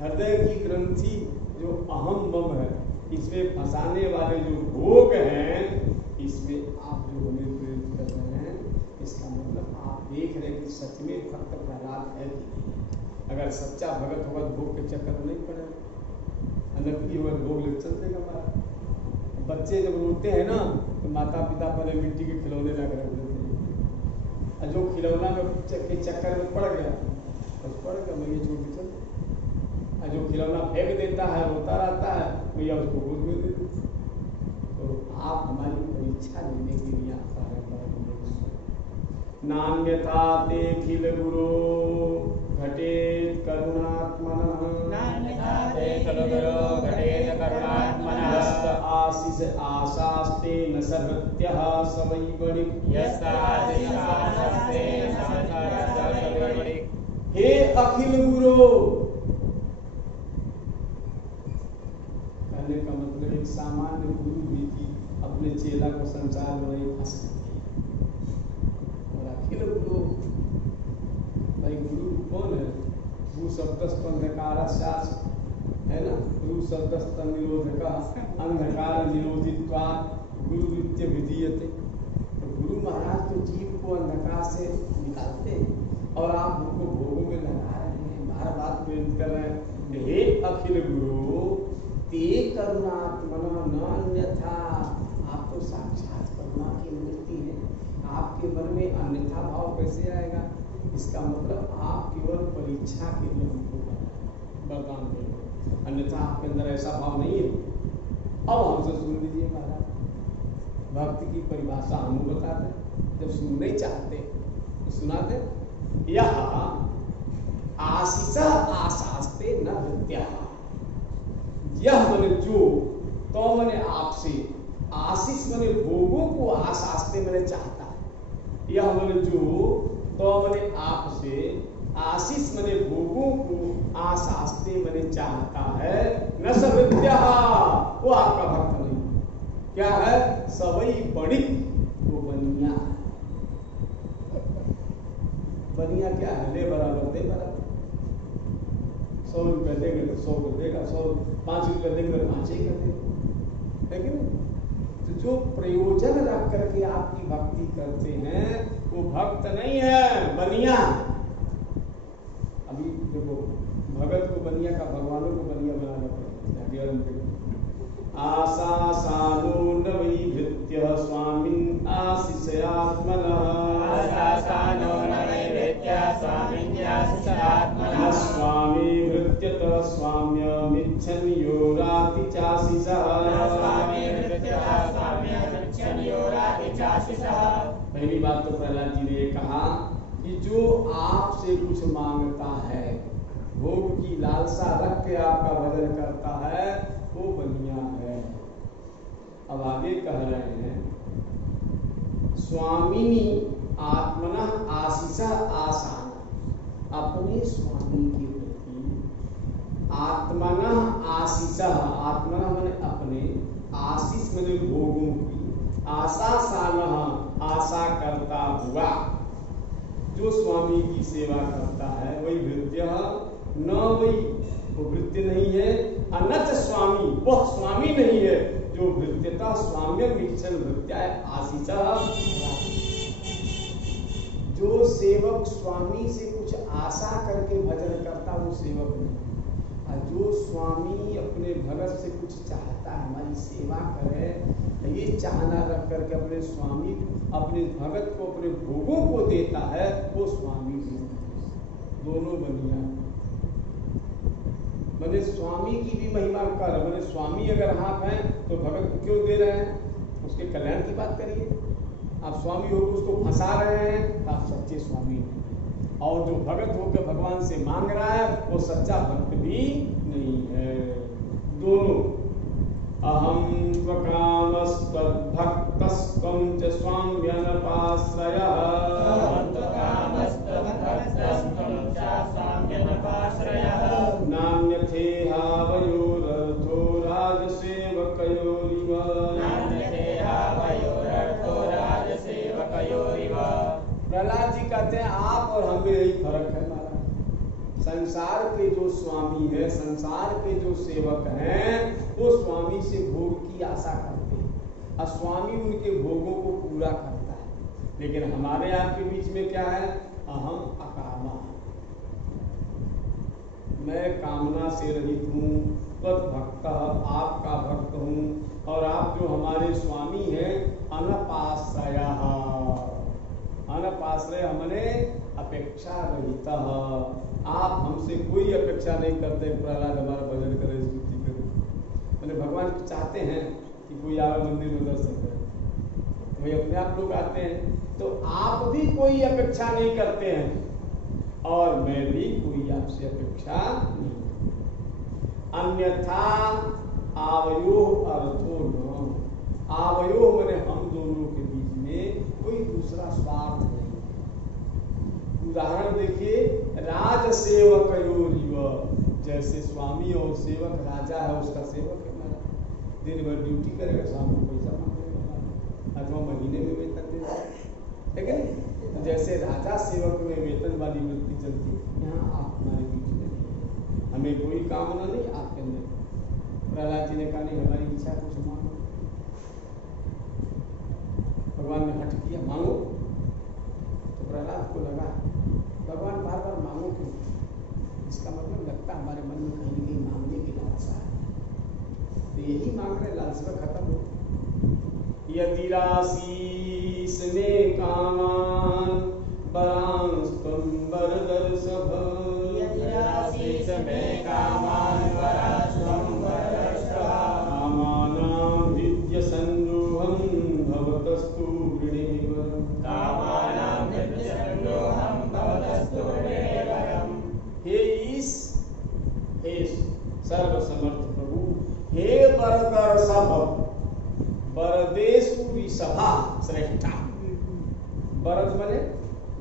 हृदय की ग्रंथि जो अहम मम है, इसमें फंसाने वाले जो भोग हैं, इसमें आप जो हमें प्रेरित कर रहे हैं, इसका मतलब आप देख रहे हैं कि सच में भक्त प्रहलाद है कि नहीं। अगर सच्चा भगत होगा तो भोग के चक्कर में नहीं पड़ेगा, नकली होगा भोग ले चल देगा हमारा। बच्चे जब रोते हैं ना, तो माता पिता पहले मिट्टी के खिलौने लग रख देते हैं, और जो खिलौना में के चक्कर में पड़ गया, बस पड़ गया, मैं ये छोड़ के चल। और जो खिलौना फेंक देता है, रोता रहता है, भैया उसको गोद में दे देते। तो आप हमारी परीक्षा लेने के लिए आप नान्यथा तेऽखिल गुरो घटेत करुणात्मनः नान्यथा तेऽखिल गुरो घटेत करुणात्मनः यस्त आशीष आशास्ते न सर्वत्यः स वै वणिक् यस्त आशीष आशास्ते न सर्वत्यः स वै वणिक्। हे अखिल गुरु, कहने का मतलब एक सामान्य गुरु भी की अपने चेला को संसार में नहीं फंस सकते। और अखिल गुरु, भाई गुरु कौन है? भू शब्दस्थ अंधकार शास है ना, गुरु शब्दस्थ निरोधक अंधकार निरोधित्वा गुरु नित्य विधीयते। तो गुरु महाराज तो जीव को अंधकार से निकालते हैं और आप उनको भोगों में लगा रहे हैं, बार बार प्रेरित कर रहे हैं। हे अखिल गुरु ते करुणात्मना न अन्यथा, आप तो साक्षात करुणा की मूर्ति है, आपके मन में अन्यथा भाव कैसे आएगा? इसका मतलब आप केवल परीक्षा के लिए हमको वरदान देंगे, अन्यथा आपके अंदर ऐसा भाव नहीं है। अब हमसे सुन लीजिए महाराज, भक्ति की परिभाषा हम बताते, जब सुनना ही चाहते तो सुनाते। यह आशीष आशास्ते न भृत्या, यह मने जो, तो मने आपसे, आशीष मने भोगों को, आशास्ते मने चाहता है। यह मने जो, तो मने आपसे, आशीष मने भोगों को, आशास्ते मने चाहता है। न स भृत्या, वो आपका भक्त नहीं। क्या है? सवई बणिक, वो बनिया। बनिया क्या है? ले बराबर दे बराबर। 100 रुपये देंगे तो 100 को देगा, 5 रुपये देंगे तो 5 ही कर देगा, है कि नहीं? तो जो प्रयोजन रख करके आपकी भक्ति करते हैं वो भक्त नहीं है, बनिया। अभी देखो, भगत को बनिया का, भगवानों को बनिया बनाना पड़ेगा। आशा सानो न वै भृत्य स्वामिन् आशिषयात्मनः, आशा सानो न वै भृत्य स्वामिन् आशिषयात्मनः, स्वामी भृत्यतः स्वाम्यमिच्छन् यो राति चाशिषः, स्वामी भृत्यतः स्वाम्यमिच्छन् यो राति चाशिषः। पहली बात तो प्रहलाद जी ने कहा कि जो आपसे कुछ मांगता है, भोग की लालसा रख के आपका भजन करता है, वो बनिया है। अब आगे कह रहे हैं, स्वामिनी आत्मना आशीषा आसान, अपने स्वामी के प्रति आत्मना आशीषा, आत्मना माने अपने, आशीष माने भोगों की, आशा सानः आशा करता हुआ जो स्वामी की सेवा करता है, वही भृत्य न वही, वो भृत्य नहीं है, अनच स्वामी, वह स्वामी नहीं है जो भृत्यता स्वाम्यम इच्छन भृत्या आशीषा। जो सेवक स्वामी से कुछ आशा करके भजन करता वो सेवक नहीं, और जो स्वामी अपने भगत से कुछ चाहता है, हमारी सेवा करे, ये चाहना रख करके अपने स्वामी, अपने भगत को, अपने भोगों को देता है, वो स्वामी भी। दोनों बनिया। मैंने स्वामी की भी महिमा कर, मैंने स्वामी अगर आप हैं तो भगत को क्यों दे रहे हैं? उसके कल्याण की बात करिए। आप स्वामी होकर उसको फंसा रहे हैं तो आप सच्चे स्वामी हैं, और जो भगत होकर भगवान से मांग रहा है वो सच्चा भक्त भी नहीं है। दोनों, अहम त्वकामस्तद्भक्तस्त्वं च स्वाम्यनपाश्रयः, नान्यथेहावयोरर्थो राजसेवकयोरिव, प्रहलाद जी कहते हैं आप और हम में यही फर्क है महाराज। संसार के जो स्वामी है, संसार के जो सेवक हैं, वो स्वामी से भोग की आशा करते हैं और स्वामी उनके भोगों को पूरा करता है। लेकिन हमारे आपके बीच में क्या है? अहम अकामा, मैं कामना से रहित हूँ, भक्त, आपका भक्त हूँ, और आप जो हमारे स्वामी हैं अनपाश्रयः, अनपाश्रय हमने अपेक्षा रहित, आप हमसे कोई अपेक्षा नहीं करते प्रहलाद हमारा भजन करे, स्तुति करे। मैंने भगवान चाहते हैं कि कोई आवे मंदिर में दर्शन करे, वही अपने आप लोग आते हैं। तो आप भी कोई अपेक्षा नहीं करते हैं और मैं भी कोई आपसे अपेक्षा नहीं। अन्यथा आवयोः अर्थो न, आवयोः माने हम दोनों के बीच में कोई दूसरा स्वार्थ नहीं। उदाहरण देखिए, राज सेवकयोरिव, जैसे स्वामी और सेवक, राजा है उसका सेवक है, दिन भर ड्यूटी करेगा, शाम को पैसा मांगेगा अथवा महीने में वेतन देगा, ठीक है। तो जैसे राजा सेवक में वेतन वाली वृत्ति चलती, यहाँ आप हमारे बीच में नहीं, हमें कोई कामना नहीं आपके अंदर। प्रहलाद जी ने कहा नहीं, हमारी इच्छा कुछ मांगो। भगवान ने हट किया, मांगो। तो प्रहलाद को लगा भगवान बार बार मांगो क्यों? इसका मतलब लगता हमारे मन में कहीं न कहीं मांगने की लालसा है। तो यही मांग रहे, लालसा खत्म हो। यदि राशीस में कामान वरांस्त्वं वरदर्शभ, यदि राशीस में कामान वरांस्त्वं वरदर्शभ, कामानां विद्य संरोहं भवतस्तु वृणीव, कामानां विद्य संरोहं भवतस्तु वृणीव। हे सर्वसमर्थ प्रभु, हे वरदर्शभ, वरदेषु ऋषभा श्रेष्ठा। वरद माने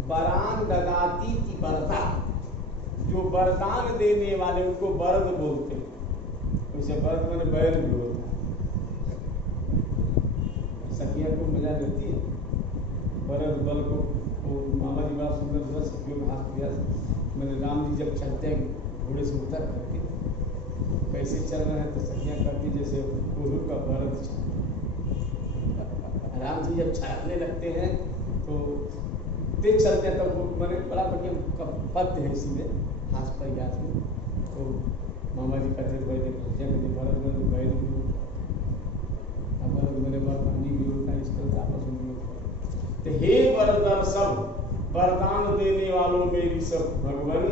वरान ददाती की वरदा, जो वरदान देने वाले उनको वरद बोलते हैं। उसे वरद माने बैल भी होता है। सखिया को मजा देती है वरद बल को। वो मामा जी बड़ा सुंदर सुंदर सखियों का हाथ दिया। मैंने राम जी जब चलते हैं घोड़े से उतर करके कैसे चल रहे हैं, तो सखियाँ करती जैसे कोल्हू का वरद चल। राम जी जब छाटने लगते हैं तो तेज चलते हैं, तब वो मैंने बड़ा बढ़िया पद्य है इसीलिए हाथ पर याद में। तो मामा जी कहते बैठे भरत में बैल भी होता, भरत मेरे पानी भी होता है, इस तरह आपस में। तो हे वरदर्शभ, वरदान देने वालों मेरी सब भगवान,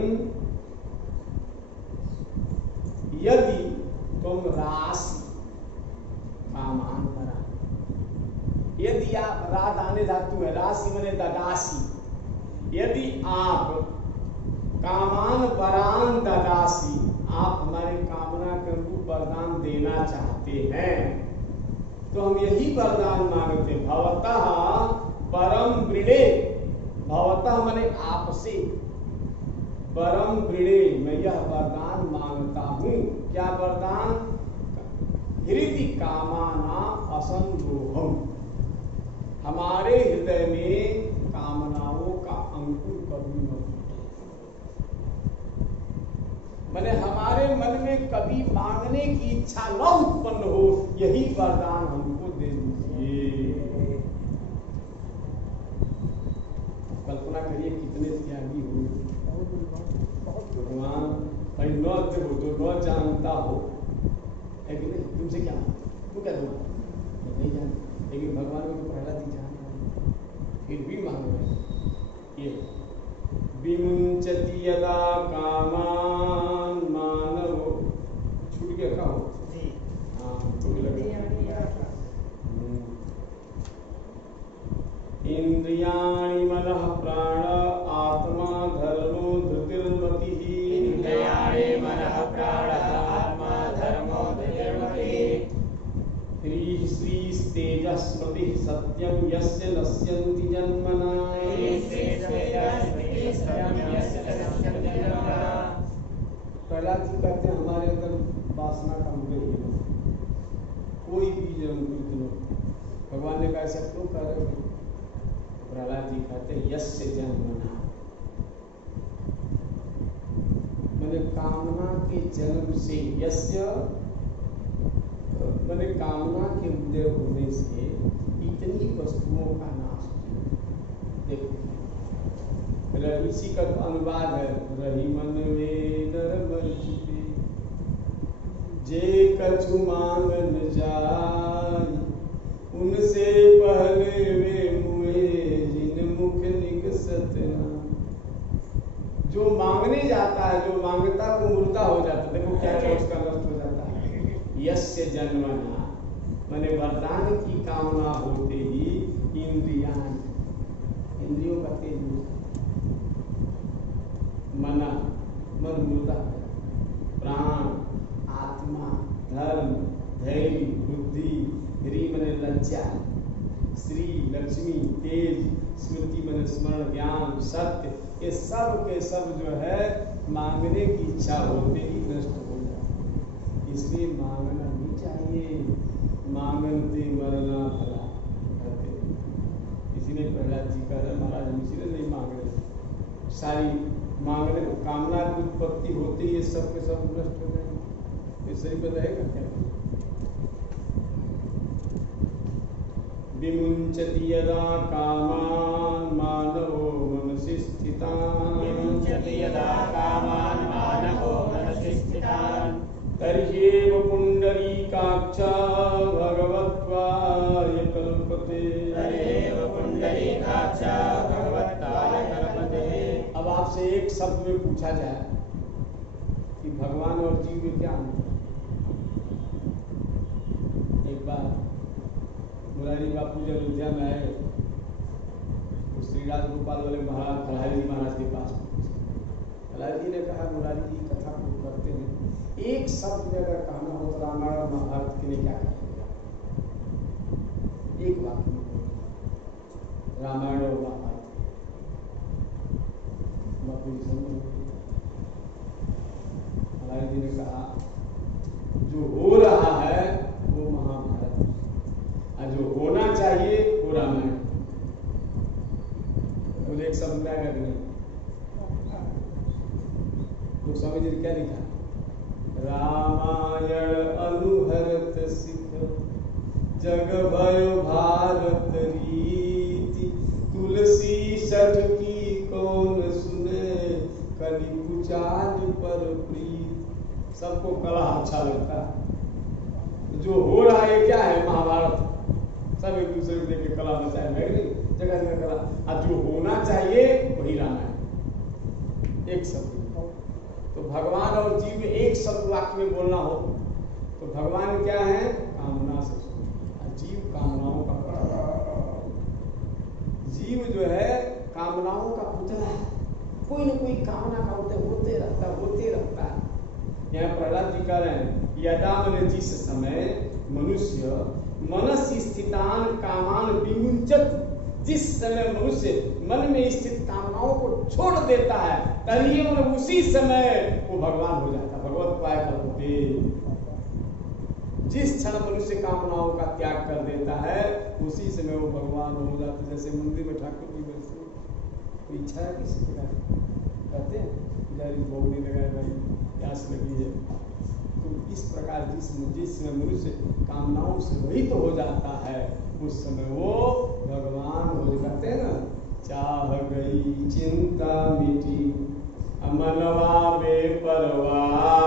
यदि तुम राशि कामान करा, यदि आप, रात आने धातु है, राशि मने ददासी, यदि आप कामान वरान ददासी, आप हमारे कामना के अनुरूप वरदान देना चाहते हैं, तो हम यही वरदान मांगते। भवतः परम वृणे, भवतः मने आपसे, परम वृणे, मैं यह वरदान मांगता हूँ। क्या वरदान? हृदय कामाना असंरोहम, हमारे हृदय में कामनाओं का अंकुर कभी न फूटे, माने हमारे मन में कभी मांगने की इच्छा न उत्पन्न हो, यही वरदान हमको दे दीजिए। कल्पना करिए कितने त्यागी हुए भगवान। भाई न हो जो न जानता हो, है कि नहीं? तुमसे क्या तू क्या दूंगा, नहीं जानता, लेकिन भगवान को तो प्रहलाद जी जान रहे, फिर भी मांग रहे। ये विमुंचति यदा कामान मानव, छूट गया का हो? हाँ छूट लगा। इंद्रियाणि मनः प्राण आत्मा धर्मो धृतिर्मतिः, इंद्रियाणि मनः प्राण आत्मा धर्मो धृतिर्मतिः, श्रीस्तेजः स्मृतिः सत्यं यस्य नश्यन्ति जन्मना, प्रहलाद जी कहते हैं हमारे अंदर वासना का मूल ही नहीं, कोई बीज अंकुरित नहीं। भगवान ने कहा ऐसा क्यों कर रहे हो? प्रहलाद जी कहते हैं यस्य जन्मना, मैंने कामना के जन्म से, यस्य मैंने कामना के उदय होने से इतनी वस्तुओं का नाश हो। देखो इसी का अनुवाद है, रही मन में नर मरचिते, जे कछु मांगन जाय, उनसे पहले वे मुए, जिन मुख निकसत ना। जो मांगने जाता है, जो मांगता वो मुर्दा हो जाता है। देखो क्या क्या उसका नष्ट हो जाता है। यस्य जन्मना, मैंने वरदान की कामना होते ही इंद्रियान, इंद्रियों का तेज होता है, मना मन होता है, प्राण, आत्मा, धर्म, धैर्य, बुद्धि, ह्री मने लज्जा, श्री लक्ष्मी, तेज, स्मृति मने स्मरण, ज्ञान, सत्य, ये सब के सब जो है मांगने की इच्छा होते ही नष्ट हो जाए। इसलिए मांगना नहीं चाहिए, मांगनते मरना भला कहते। इसीलिए प्रहलाद जी कह रहे महाराज हम इसीलिए नहीं मांग रहे, सारी मांगने कामना की उत्पत्ति होते ही ये सब के सब नष्ट हो जाएंगे। ये सही बताएगा क्या? विमुंचति यदा कामान मानवो मनसि स्थितान्, विमुंचति यदा कामान् मानवो मनसि स्थितान्, तर्ह्येव पुण्डरीकाक्ष भगवत्वाय कल्पते, तर्ह्येव पुण्डरीकाक्ष भगवत्वाय कल्पते। अब आपसे एक शब्द में पूछा जाए कि भगवान और जीव में क्या अंतर है? एक बार मुरारी बापू जब अयोध्या में आए तो श्री राजगोपाल वाले महाराज खलारी जी महाराज के पास पहुंचे। खलारी जी ने कहा मुरारी जी कथा को करते हैं, एक शब्द में अगर कहना हो तो रामायण और महाभारत के लिए क्या कहेंगे? एक वाक्य में रामायण और महाभारत। बापू जी समझ, खलारी जी ने कहा जो हो रहा है वो महाभारत है, जो होना चाहिए वो रामायण। मुझे एक शब्द में आएगा नहीं तो स्वामी जी ने क्या लिखा? रामायण अनुहरत सिख जग भयो भारत रीति, तुलसी सठ की कौन सुने कलि कुचाल पर प्रीत। सबको कला अच्छा लगता है, जो हो रहा है क्या है? महाभारत। सब एक दूसरे को देख के कला बचाए है नहीं, जगह जगह कला। और जो होना चाहिए वही रामायण। एक शब्द तो भगवान और जीव एक शब्द वाक्य में बोलना हो तो भगवान क्या है? कामना से और जीव कामनाओं का। जीव जो है कामनाओं का पुतला है, कोई न कोई कामना का होते रहता है। यहाँ प्रहलाद जी कह रहे हैं यदा मैंने जिस समय मनुष्य मनसी स्थितान कामान विमुंचत, जिस समय मनुष्य मन में स्थित कामनाओं को छोड़ देता है तभी उसी समय वो भगवान हो जाता है। भगवत पाय करते जिस क्षण मनुष्य कामनाओं का त्याग कर देता है उसी समय वो भगवान हो जाता है। जैसे मंदिर में ठाकुर जी वैसे कोई इच्छा है किसी प्रकार कहते हैं बहुत नहीं लगाए भाई प्यास लगी है, तो इस प्रकार जिस समय मनुष्य कामनाओं से रहित हो जाता है उस समय वो भगवान हो जाते हैं ना। चाह गई चिंता मिटी मनवा बेपरवाह,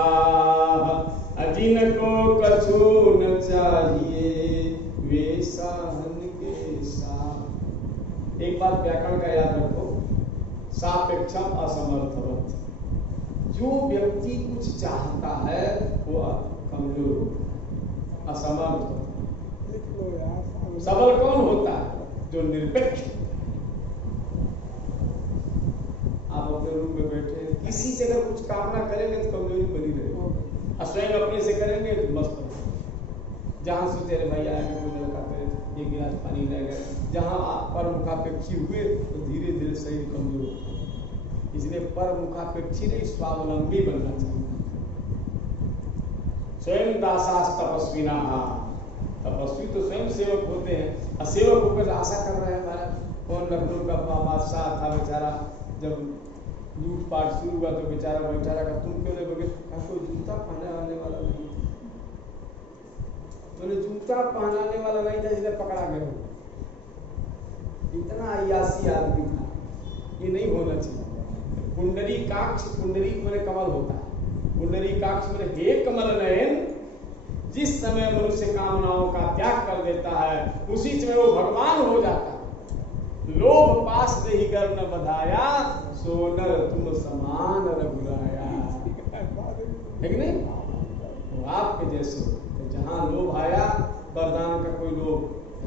जिनको कछु न चाहिए वे सहन के साथ। एक बात व्याकरण का याद रखो, सापेक्षम असमर्थवत। जो व्यक्ति कुछ चाहता है वो कमजोर, असमर्थ। सबल कौन होता है? जो निरपेक्ष। आप अपने रूम में बैठे किसी से अगर कुछ कामना करेंगे तो कमजोरी बनी रहेगी, और स्वयं अपने से करेंगे तो मस्त हो। जहां से तेरे भाई आएंगे कोई लड़का करे एक गिलास पानी लाएगा, जहां आप पर मुखापेक्षी हुए तो धीरे धीरे शरीर कमजोर होता है। इसलिए पर मुखापेक्षी नहीं स्वावलंबी बनना चाहिए। स्वयं दासास तपस्विना, तपस्वी तो स्वयं सेवक होते हैं, और सेवक होकर आशा कर रहे हैं हमारा कौन लखनऊ का बादशाह था बेचारा, जब लूटपाट शुरू हुआ तो बेचारा का तुम क्यों नहीं बोले? कोई जूता पहनाने वाला नहीं, तूने जूता पहनाने वाला नहीं था इसलिए पकड़ा गया। इतना अयासी आदमी था, ये नहीं होना चाहिए। कुंडली काक्ष, कुंडली मैंने कमल होता है, कुंडली काक्ष मैंने हे कमल नयन। जिस समय मनुष्य कामनाओं का त्याग कर देता है उसी समय वो भगवान हो जाता है। लोभ पास दही कर न बधाया, सोनर तुम समान रघुराया। है कि नहीं? तो आपके जैसे जहां लोभ आया, वरदान का कोई लोभ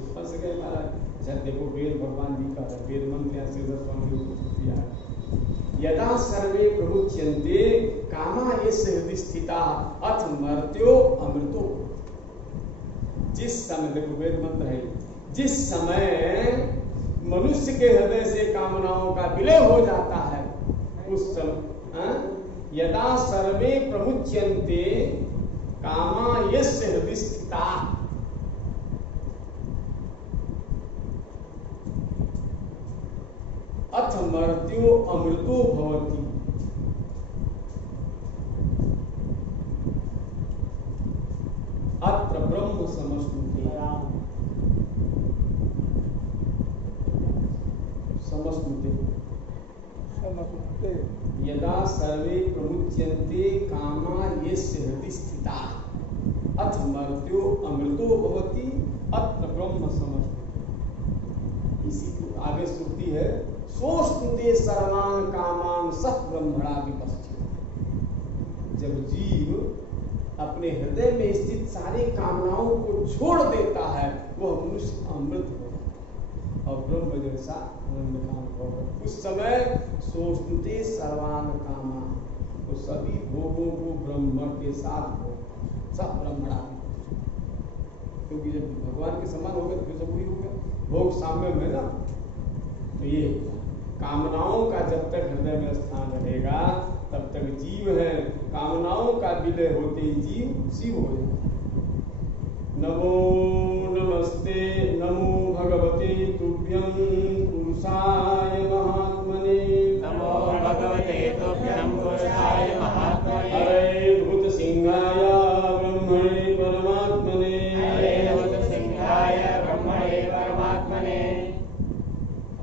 फंस गए महाराज, अच्छा देखो वेद भगवान जी का है, वेद मंत्र यहाँ श्रीधर स्वामी ने दिया है, यदा सर्वे प्रमुच्यन्ते कामा यस्य हृदि स्थिता अथ मर्त्यो अमृतो। जिस समय, देखो वेद मंत्र है, जिस समय मनुष्य के हृदय से कामनाओं का विलय हो जाता है उस समय, यदा सर्वे प्रमुच्यन्ते कामा यस्य हृदि स्थिता, अथ मर्त्यो अमृतो भवति। अत्र ब्रह्म समश्नुते, समश्नुते यदा सर्वे प्रमुच्यन्ते कामा यस्य हृदि स्थिता अथ मर्त्यो अमृतो भवति अत्र ब्रह्म समश्नुते। इसी को आगे श्रुति है, सोस्तुते सर्वान कामान सह ब्रह्मणा विपश्चित। जब जीव अपने हृदय में स्थित सारे कामनाओं को छोड़ देता है वह मनुष्य अमृत हो जाता है और ब्रह्म जैसा आनंद काम होगा। उस समय सोस्तुते सर्वान कामा, तो सभी भोगों को ब्रह्म के साथ हो सब ब्रह्मणा, क्योंकि जब भगवान के समान हो गए तो सब वही हो गया, भोग साम्य में ना। तो ये कामनाओं का जब तक हृदय में स्थान रहेगा तब तक जीव है, कामनाओं का विलय होते ही जीव शिव हो जाता है। नमो नमस्ते नमो भगवते तुभ्यं पुरुषाय महात्मने, नमो भगवते तुभ्यं पुरुषाय महात्मने, हरे भूत सिंहाय ब्रह्मणे परमात्मने, हरे भूत सिंहाय ब्रह्मणे परमात्मने।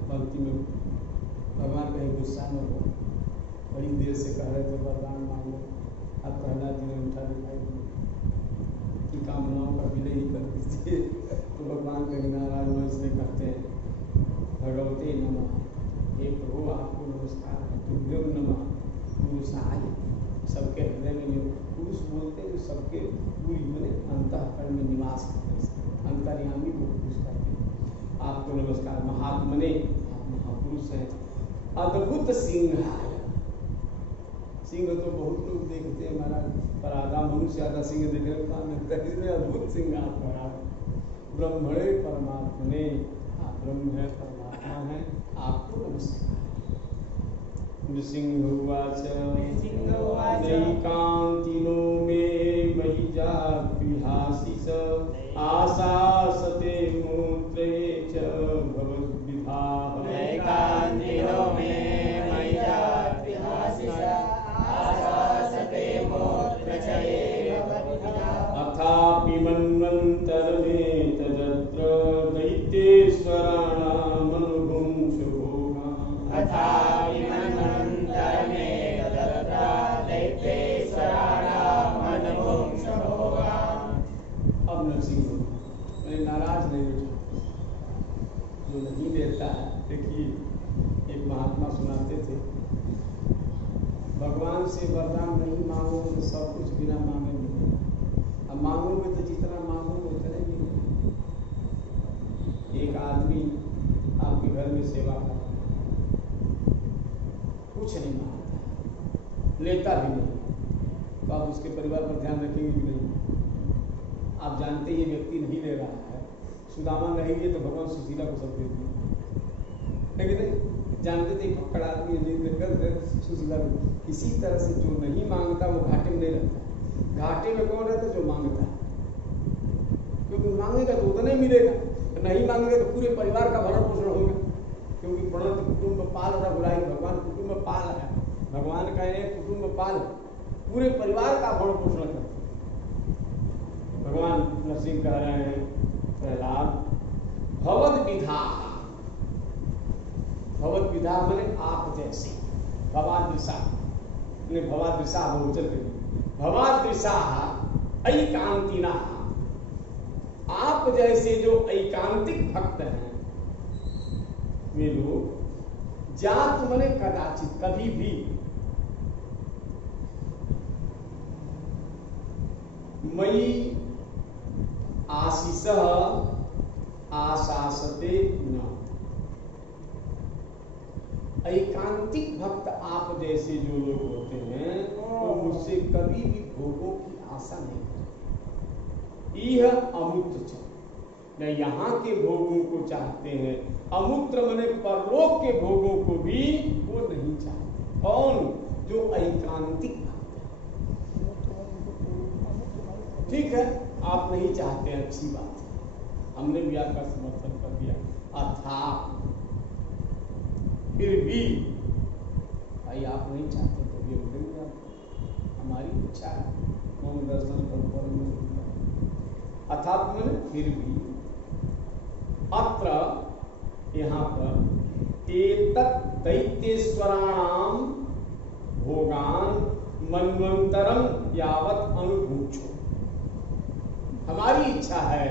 पंक्ति में भगवान कहीं गुस्सा न हो, बड़ी देर से कह रहे थे वरदान मांगो, अब प्रहलाद जी ने उठा दिखाई दिया कि कामनाओं का विलय ही कर दीजिए। तो भगवान कहीं नाराज हुए, इसलिए कहते हैं भगवते नमः, हे प्रभु आपको नमस्कार, तुभ्यं नमः पुरुषाय, सबके हृदय में जो पुरुष बोलते हैं, जो सबके पूरी मैंने अंतःकरण में निवास करते हैं, अंतर्यामी को पुरुष कहते हैं, आपको नमस्कार। महात्मने, आप महापुरुष हैं। अद्भुत सिंहाय, सिंह तो बहुत लोग देखते हैं महाराज, पर आधा मनुष्य आधा सिंह देख रहे, अद्भुत सिंह आप महाराज। ब्रह्मणे परमात्मने, आप ब्रह्म है परमात्मा है, आपको नमस्कार। नृसिंहवाच नैकान्तिनो मे मयि जात्विहासिष आशासते मूत्रे च भवद्विधाः। नैकान्तिनो मे मयि जात्विहासिष आशासते मूत्रे च भवद्विधाः। अथापि मन्वन्तरमेतदत्र दैत्येश्वराणामनुभुङ्क्षु भोगान्। अथापि मन्वन्तरमेतदत्र दैत्येश्वराणामनुभुङ्क्षु भोगान्। अब नरसिंह मैंने नाराज नहीं बैठा, जो नहीं देता है। देखिए एक महात्मा सुनाते थे, भगवान से वरदान नहीं मांगोगे तो सब कुछ बिना मांगे मिलेगा, अब मांगोगे तो जितना मांगोगे उतना ही मिलेगा। एक आदमी आपके घर में सेवा कर रहा है, कुछ नहीं मांगता, लेता भी नहीं, तो आप उसके परिवार पर ध्यान रखेंगे कि नहीं? आप जानते ये व्यक्ति नहीं ले रहा है, सुदामा नहीं दिए तो भगवान सुशीला को सब दे दिए, लेकिन जानते थे पकड़ आदमी नहीं लेकर सुशीला को। इसी तरह से जो नहीं मांगता वो घाटे में नहीं रहता, घाटे में कौन रहता? जो मांगता है, क्योंकि मांगेगा तो उतना ही मिलेगा, नहीं मांगेगा तो पूरे परिवार का भरण पोषण होगा, क्योंकि प्रणत कुटुंब पाल रघुराई, भगवान कुटुंब पाल है, भगवान का कुटुंब पाल पूरे परिवार का भरण पोषण करते। भगवान नरसिंह कह रहे हैं प्रहलाद भवद विधा, भवद विधा मैंने आप जैसे, भवादृशा ने भवादृशा बहुवचन करिए, भवादृशा ऐकांतिना, आप जैसे जो ऐकांतिक भक्त हैं वे लोग जात मने कदाचित कभी भी मई आशीष आशासते न। एकांतिक भक्त आप जैसे जो लोग होते हैं वो मुझसे कभी भी भोगों की आशा नहीं करते। यह अमूत्र न यहाँ के भोगों को चाहते हैं, अमूत्र मने परलोक के भोगों को भी वो नहीं चाहते। कौन? जो एकांतिक भक्त है। ठीक है, आप नहीं चाहते, अच्छी बात है, हमने भी आपका समर्थन कर दिया। अर्थात फिर भी भाई आप नहीं चाहते तो भी देंगे आपको, हमारी इच्छा है, हम दर्शन पर अर्थात मैंने फिर भी अत्र यहाँ पर एतत् दैत्येश्वराणाम भोगान मन्वंतरम यावत अनुभूक्षो। हमारी इच्छा है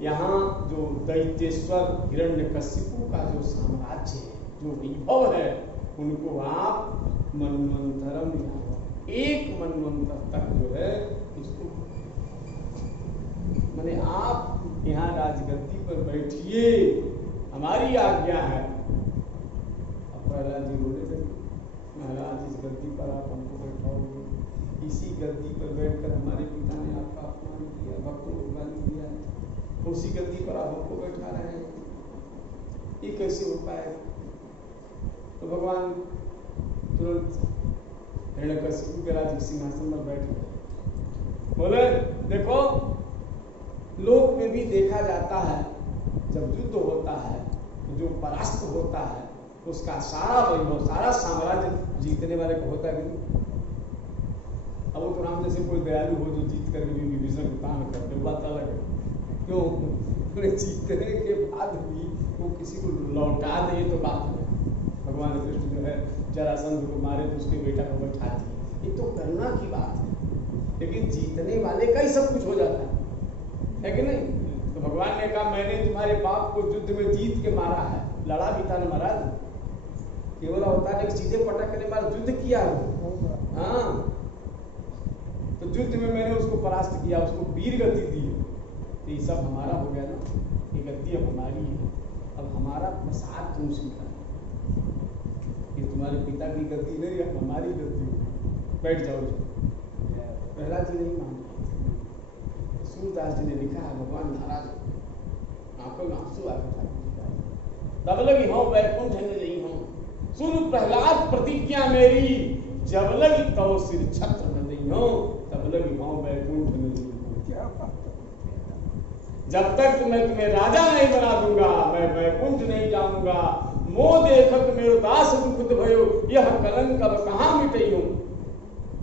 यहाँ जो दैत्येश्वर हिरण्यकशिपु का जो साम्राज्य है, जो वैभव है, उनको आप मन्वंतरम यावत, एक मन्वंतर तक जो है इसको, माने आप यहाँ राजगद्दी पर बैठिए, हमारी आज्ञा है। अब प्रहलाद जी बोले थे, महाराज इस गद्दी पर आप हमको बैठाओगे, इसी गद्दी पर बैठकर हमारे पिता ने आपका अपमान किया, भक्तों को गाली दिया, उसी गद्दी पर आप हमको बैठा रहे हैं, ये कैसे हो पाएगा? तो भगवान तुरंत हिरण्यकशिपु के राज्य सिंहासन पर बैठ गए। बोले देखो, लोक में भी देखा जाता है जब युद्ध होता है तो जो परास्त होता है उसका सारा वैभव, सारा साम्राज्य जीतने वाले को होता है। अब वो तो राम जैसे कोई दयालु हो जो जीत करके भी विभीषण को तान करते, बात अलग है। क्यों? जीतने के बाद भी वो किसी को लौटा दे तो बात है। भगवान कृष्ण जो है जरासंध को मारे तो उसके बेटा को बैठा दिए, ये तो करुणा की बात है। लेकिन जीतने वाले का ही सब कुछ हो जाता है कि नहीं? तो भगवान ने कहा मैंने तुम्हारे बाप को युद्ध में जीत के मारा है, लड़ा भी था ना महाराज, केवल अवतार ने सीधे पटक के मारा, युद्ध किया वो। हाँ, तो युद्ध में मैंने उसको परास्त किया, उसको वीर गति दी। तो ये सब हमारा हो गया ना, ये गति अब हमारी है, अब हमारा प्रसाद तुम स्वीकार, ये तुम्हारे पिता की गति नहीं, अब हमारी गति, बैठ जाओ। प्रहलाद जी नहीं मानते। सूरदास जी ने लिखा है भगवान नाराज, आंखों में आंसू आ गए, तब लगी हो वैकुंठ में नहीं हो, सुन प्रहलाद प्रतिज्ञा मेरी, जब लगी तो सिर छत्र में नहीं हो, तब लगी हो वैकुंठ में नहीं हो। जब तक मैं तुम्हें राजा नहीं बना दूंगा, मैं वैकुंठ नहीं जाऊंगा। मोह देखत मेरो दास दुखित भयो, यह कलंक अब कहाँ मिटइयो।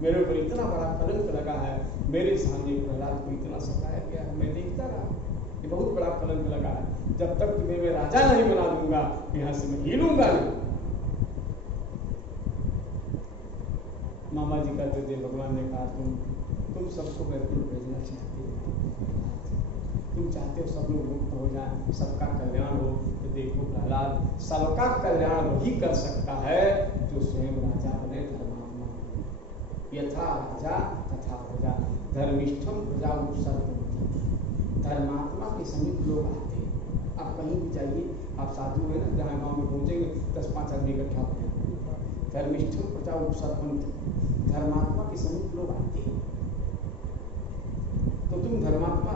मेरे ऊपर इतना बड़ा कलंक लगा है, मेरे सामने प्रहलाद को इतना सताया गया है, मैं देखता रहा, ये बहुत बड़ा कलंक लगा है। जब तक तुम्हें मैं राजा नहीं बना दूंगा, यहाँ से मैं हिलूंगा नहीं। मामा जी कहते थे, भगवान ने कहा तुम सबको वैकुंठ भेजना चाहते हो, तुम चाहते हो सब लोग मुक्त हो जाए, सबका कल्याण हो। तो देखो प्रहलाद, सबका कल्याण वही कर सकता है जो स्वयं राजा बने, धर्मात्मा। यथा राजा तथा प्रजा, धर्मिष्ठम प्रजा उपसर्ग। धर्मात्मा के समीप लोग आते हैं। आप कहीं भी जाइए, आप साधु है ना, जहाँ गाँव में पहुँचेंगे 10-5 आदमी इकट्ठा होते हैं। धर्मिष्ठम प्रजा उपसर्ग, धर्मात्मा के समीप लोग आते हैं। तो तुम धर्मात्मा,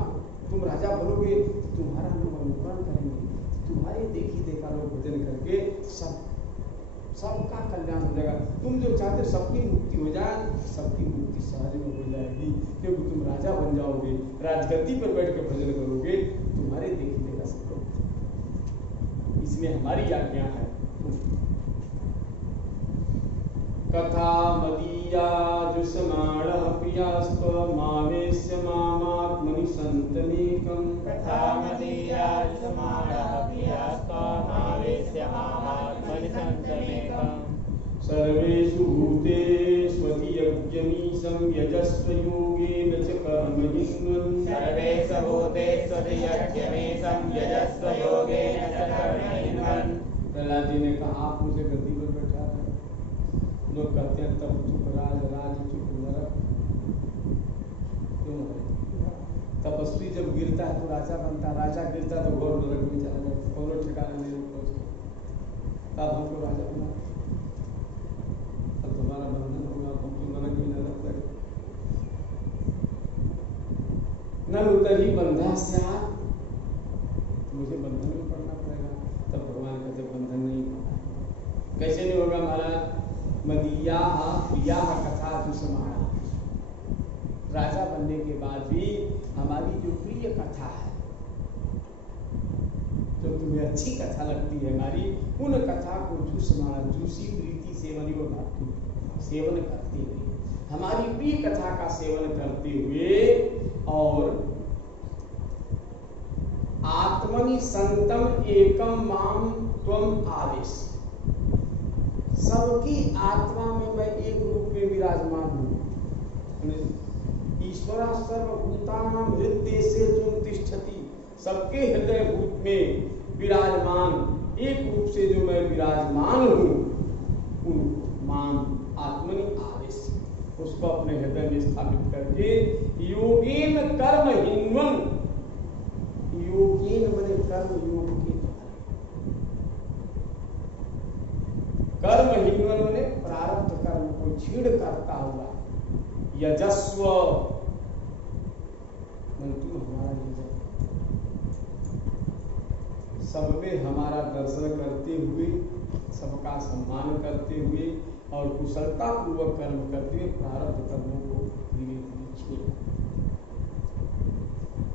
तुम राजा बनोगे तो तुम्हारा लोग अनुकरण करेंगे, तुम्हारे देखी देखा लोग भजन करके सबका कल्याण हो जाएगा। तुम जो चाहते सबकी मुक्ति हो जाए, सबकी मुक्ति सहज में हो जाएगी, क्योंकि तुम राजा बन जाओगे, राजगद्दी पर बैठ कर भजन करोगे, तुम्हारे देखी देखा सबको। इसलिए हमारी आज्ञा है। कथा मदीया जुषमाणः प्रियास्त्वमावेश्य मामात्मनि सन्तमेकम्। कथा मदीया जुषमाणः प्रियास्त्वमावेश्य मामात्मनि सन्तमेकम्। सर्वेषु भूतेष्वति यज्ञमीशं यजस्व योगेन च कर्महिन्वन्। सर्वेषु भूतेष्वति यज्ञमीशं यजस्व योगेन च कर्महिन्वन्। प्रहलाद जी ने कहा आप मुझे गद्दी पर बैठा है, लोग कहते हैं तब चुप राज, राज चुप नरक, क्यों है? तपस्वी जब गिरता है तो राजा बनता है, राजा गिरता तो घोर नरक में चला जाता, कोनो ठिकाना नहीं होता उसको। तब हमको राजा बना, अब तुम्हारा बंधन होगा, हम तो नरक में न लग गए। न उतरी बंधा से मुझे बंधन में पड़ना पड़ेगा। तब भगवान कहते बंधन नहीं होगा। कैसे नहीं होगा महाराज? मदीया प्रिया कथा दुष्माना, राजा बनने के बाद भी हमारी जो प्रिय कथा है, जो तुम्हें अच्छी कथा लगती है हमारी, उन कथा को दुष्माना जूसी प्रीति सेवन सेवन करते हुए, हमारी प्रिय कथा का सेवन करते हुए, और आत्मनि संतम एकम माम त्वम आदेश, सबकी आत्मा में मैं एक रूप में विराजमान हूँ। ईश्वरा सर्वभूतानां हृदय से तिष्ठति, सबके हृदय भूत में विराजमान एक रूप से जो मैं विराजमान हूँ, उन माम आत्मनि आदेश, उसको अपने हृदय में स्थापित करके योगेन कर्म हिन्वन, योगेन बने कर्म योग के कर्म हिन्वन बने प्रारब्ध कर्म को छीड़ करता हुआ, यजस्व तू हमारा यजस्व, सब में हमारा दर्शन करते हुए, सबका सम्मान करते हुए और कुशलता पूर्वक कर्म करते हुए प्रारब्ध कर्मों को धीरे धीरे छीड़।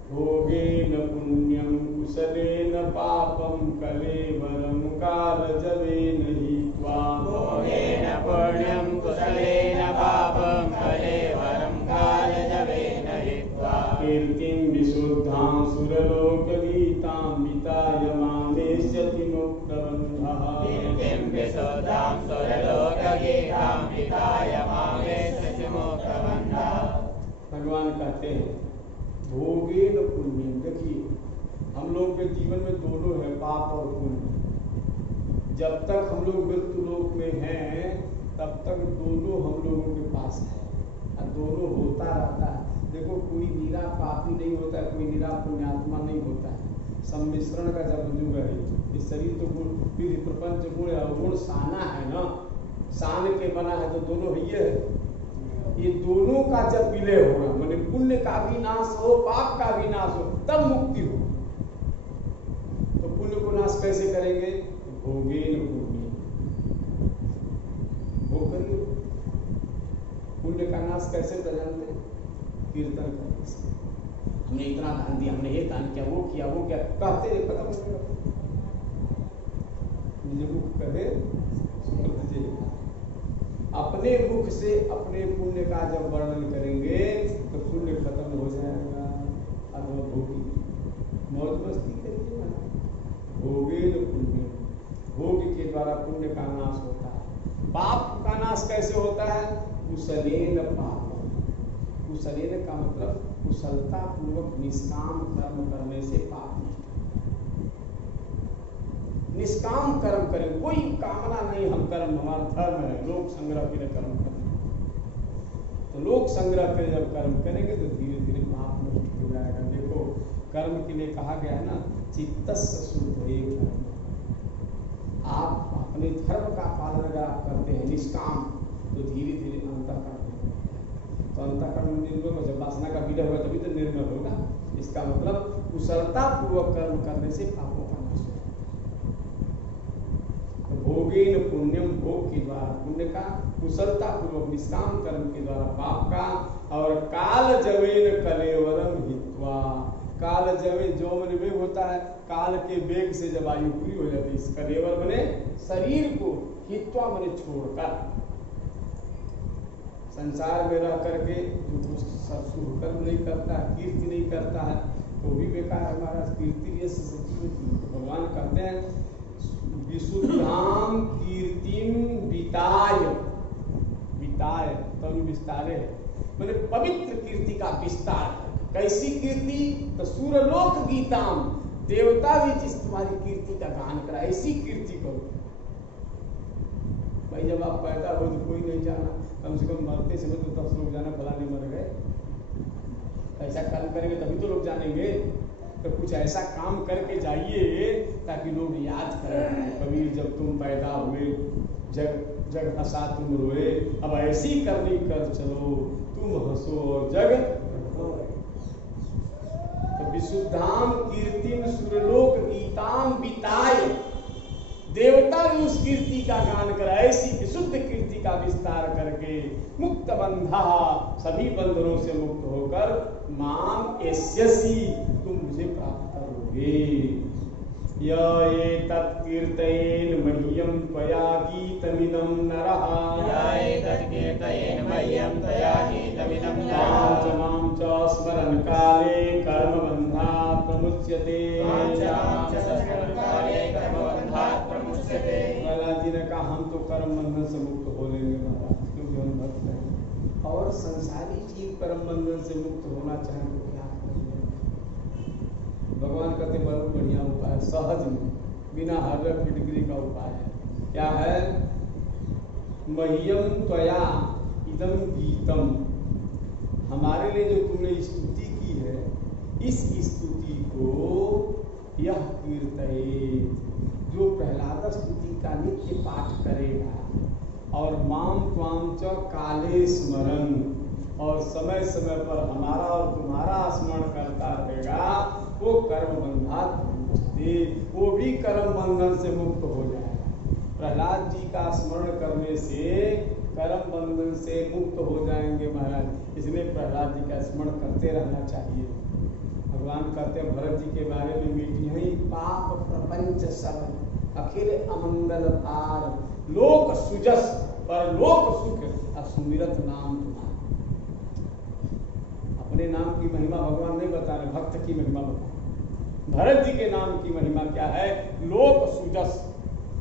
भोगेन पुण्यम कुशलेन पापम कलेवरम कालजवेन हित्वा, भोगेन पुण्यम कुशलेन पापं कलेवरं कालजवेन हित्वा, कीर्तिं विशुद्धां सुरलोकगीतां वितायमानेष्यति मुक्तबन्धः, कीर्तिं विशुद्धां सुरलोकगीतां वितायमानेष्यति मुक्तबन्धः। भगवान कहते हैं भोगेन पुण्यम, देखिए हम लोग के जीवन में दोनों है, पाप और पुण्य। जब तक हम लोग मृत्यु लोक में हैं तब तक दोनों हम लोगों के पास है, और दोनों होता रहता है। देखो कोई निरा पापी नहीं होता है, कोई निरा पुण्यात्मा नहीं होता है, सम्मिश्रण का जब युग है। इस शरीर तो गुण फिर प्रपंच गुण अवगुण साना है ना, सान के बना है तो दोनों ही है। ये दोनों का जब विलय होगा, माने पुण्य का भी नाश हो, पाप का भी नाश हो, तब मुक्ति हो। तो पुण्य को नाश कैसे करेंगे? भोगेन पुण्य, भोग करिए। पुण्य का नाश कैसे कर जानते हैं? कीर्तन करने से। हमने इतना दान दिया, हमने ये दान किया, वो किया, वो किया, कहते रहे, खत्म हो गया। निज मुख कहे सुकृत जे, अपने मुख से अपने पुण्य का जब वर्णन करेंगे तो पुण्य खत्म हो जाएगा। अब भोगी मौज मस्ती करेंगे ना, भोगेन पुण्य, भोग के द्वारा पुण्य का नाश होता है। पाप का नाश कैसे होता है? कुशलेन पाप, कुशलेन का मतलब कुशलता पूर्वक निष्काम कर्म करने से पाप नहीं। निष्काम कर्म करें, कोई कामना नहीं, हम कर्म हमारा धर्म है, लोक संग्रह के लिए कर्म करें। तो लोक संग्रह के जब कर्म करेंगे तो धीरे धीरे पाप नष्ट हो जाएगा। देखो कर्म के लिए कहा गया है ना, चित्तस्य शुद्धये कर्म। आप अपने धर्म का पालन अगर आप करते हैं निष्काम, तो धीरे धीरे अंतःकरण, तो अंतःकरण निर्मल हो, जब वासना का विलय होगा तभी तो निर्मल होगा। इसका मतलब कुशलता पूर्वक कर्म करने से पापों का नाश होगा। भोगेन पुण्यम, भोग के द्वारा पुण्य का, कुशलता पूर्वक निष्काम कर्म के द्वारा पाप का, और काल जवेन कलेवरम हित्वा, काल जवे जो मन वेग होता है, काल के वेग से जब आयु पूरी हो जाती है, इस कलेवर बने शरीर को, हित्वा बने छोड़कर, संसार में रह करके जो कुछ शुभ कर्म नहीं करता है, कीर्ति नहीं करता है, तो भी बेकार है महाराज। कीर्ति ये सच्ची, भगवान कहते हैं विशुद्धाम कीर्तिम विताय, विताय तनु विस्तारे, मैंने पवित्र कीर्ति का विस्तार है। कैसी कीर्ति? तो सूरलोक गीताम, देवता भी जिस तुम्हारी कीर्ति का गान करा, ऐसी कीर्ति करो। भाई जब आप पैदा हो तो कोई नहीं जाना, कम से कम मरते समय तो 10 लोग जाना फलाने मर गए, ऐसा कर्म करेंगे तभी तो लोग जानेंगे। तो कुछ ऐसा काम करके जाइए ताकि लोग याद करें, कबीर जब तुम पैदा हुए जग जग हंसा तुम रोए, अब ऐसी करनी कर चलो तुम हंसो और जग रोए। तो विशुद्धाम कीर्तिम सुरलोक गीताम बिताए, देवता ने उस कीर्ति का गान कर ऐसी विशुद्ध कीर्ति का विस्तार करके मुक्त बंधा सभी बंधनों से मुक्त होकर माम एस्यसि तुम मुझे प्राप्त करोगे। ये तत्कीर्तयेन मह्यम त्वया गीतमिदं नरः, ये तत्कीर्तयेन मह्यम त्वया गीतमिदं नरः, मां च स्मरन् काले कर्मबन्धात् प्रमुच्यते, प्रहलाद जी ने कहा हम तो कर्म बंधन से मुक्त हो लेंगे महाराज, क्योंकि हम भक्त हैं। और संसारी जीव कर्म बंधन से मुक्त होना चाहें तो क्या करें? भगवान कहते बहुत बढ़िया उपाय, सहज में बिना हर फिटकरी का उपाय है। क्या है? मह्यम त्वया इदं गीतम, हमारे लिए जो तुमने स्तुति की है इस स्तुति को यह कीर्तये, जो प्रहलाद स्तुति का नित्य पाठ करेगा और माम त्वाम च काले स्मरण, और समय समय पर हमारा और तुम्हारा स्मरण करता रहेगा, वो कर्म बंधात मुक्ति, वो भी कर्म बंधन से मुक्त हो जाएगा। प्रहलाद जी का स्मरण करने से कर्म बंधन से मुक्त हो जाएंगे महाराज। इसलिए प्रहलाद जी का स्मरण करते रहना चाहिए। भगवान कहते हैं भरत जी के बारे में, मिटी ही पाप प्रपंच सब अखिल अमंगल भार, लोक सुजस पर लोक सुख असुमिरत नाम तुम्हारा। अपने नाम की महिमा भगवान नहीं बता रहे, भक्त की महिमा बता। भरत जी के नाम की महिमा क्या है? लोक सुजस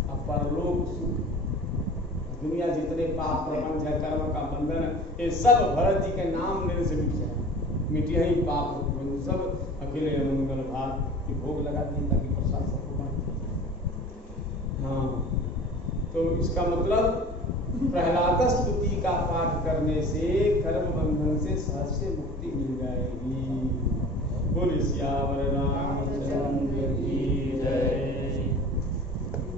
और परलोक सुख। दुनिया जितने पाप प्रपंच है, कर्म का बंधन है, ये सब भरत जी के नाम लेने से मिट जाए। मिटिया ही पाप सब अकेले मंगल भाग भोग लगा दिए ताकि प्रसाद सबको बांट। हाँ, तो इसका मतलब प्रहलाद स्तुति का पाठ करने से कर्म बंधन से सहज से मुक्ति मिल जाएगी। बोलिए सियावर रामचंद्र की जय।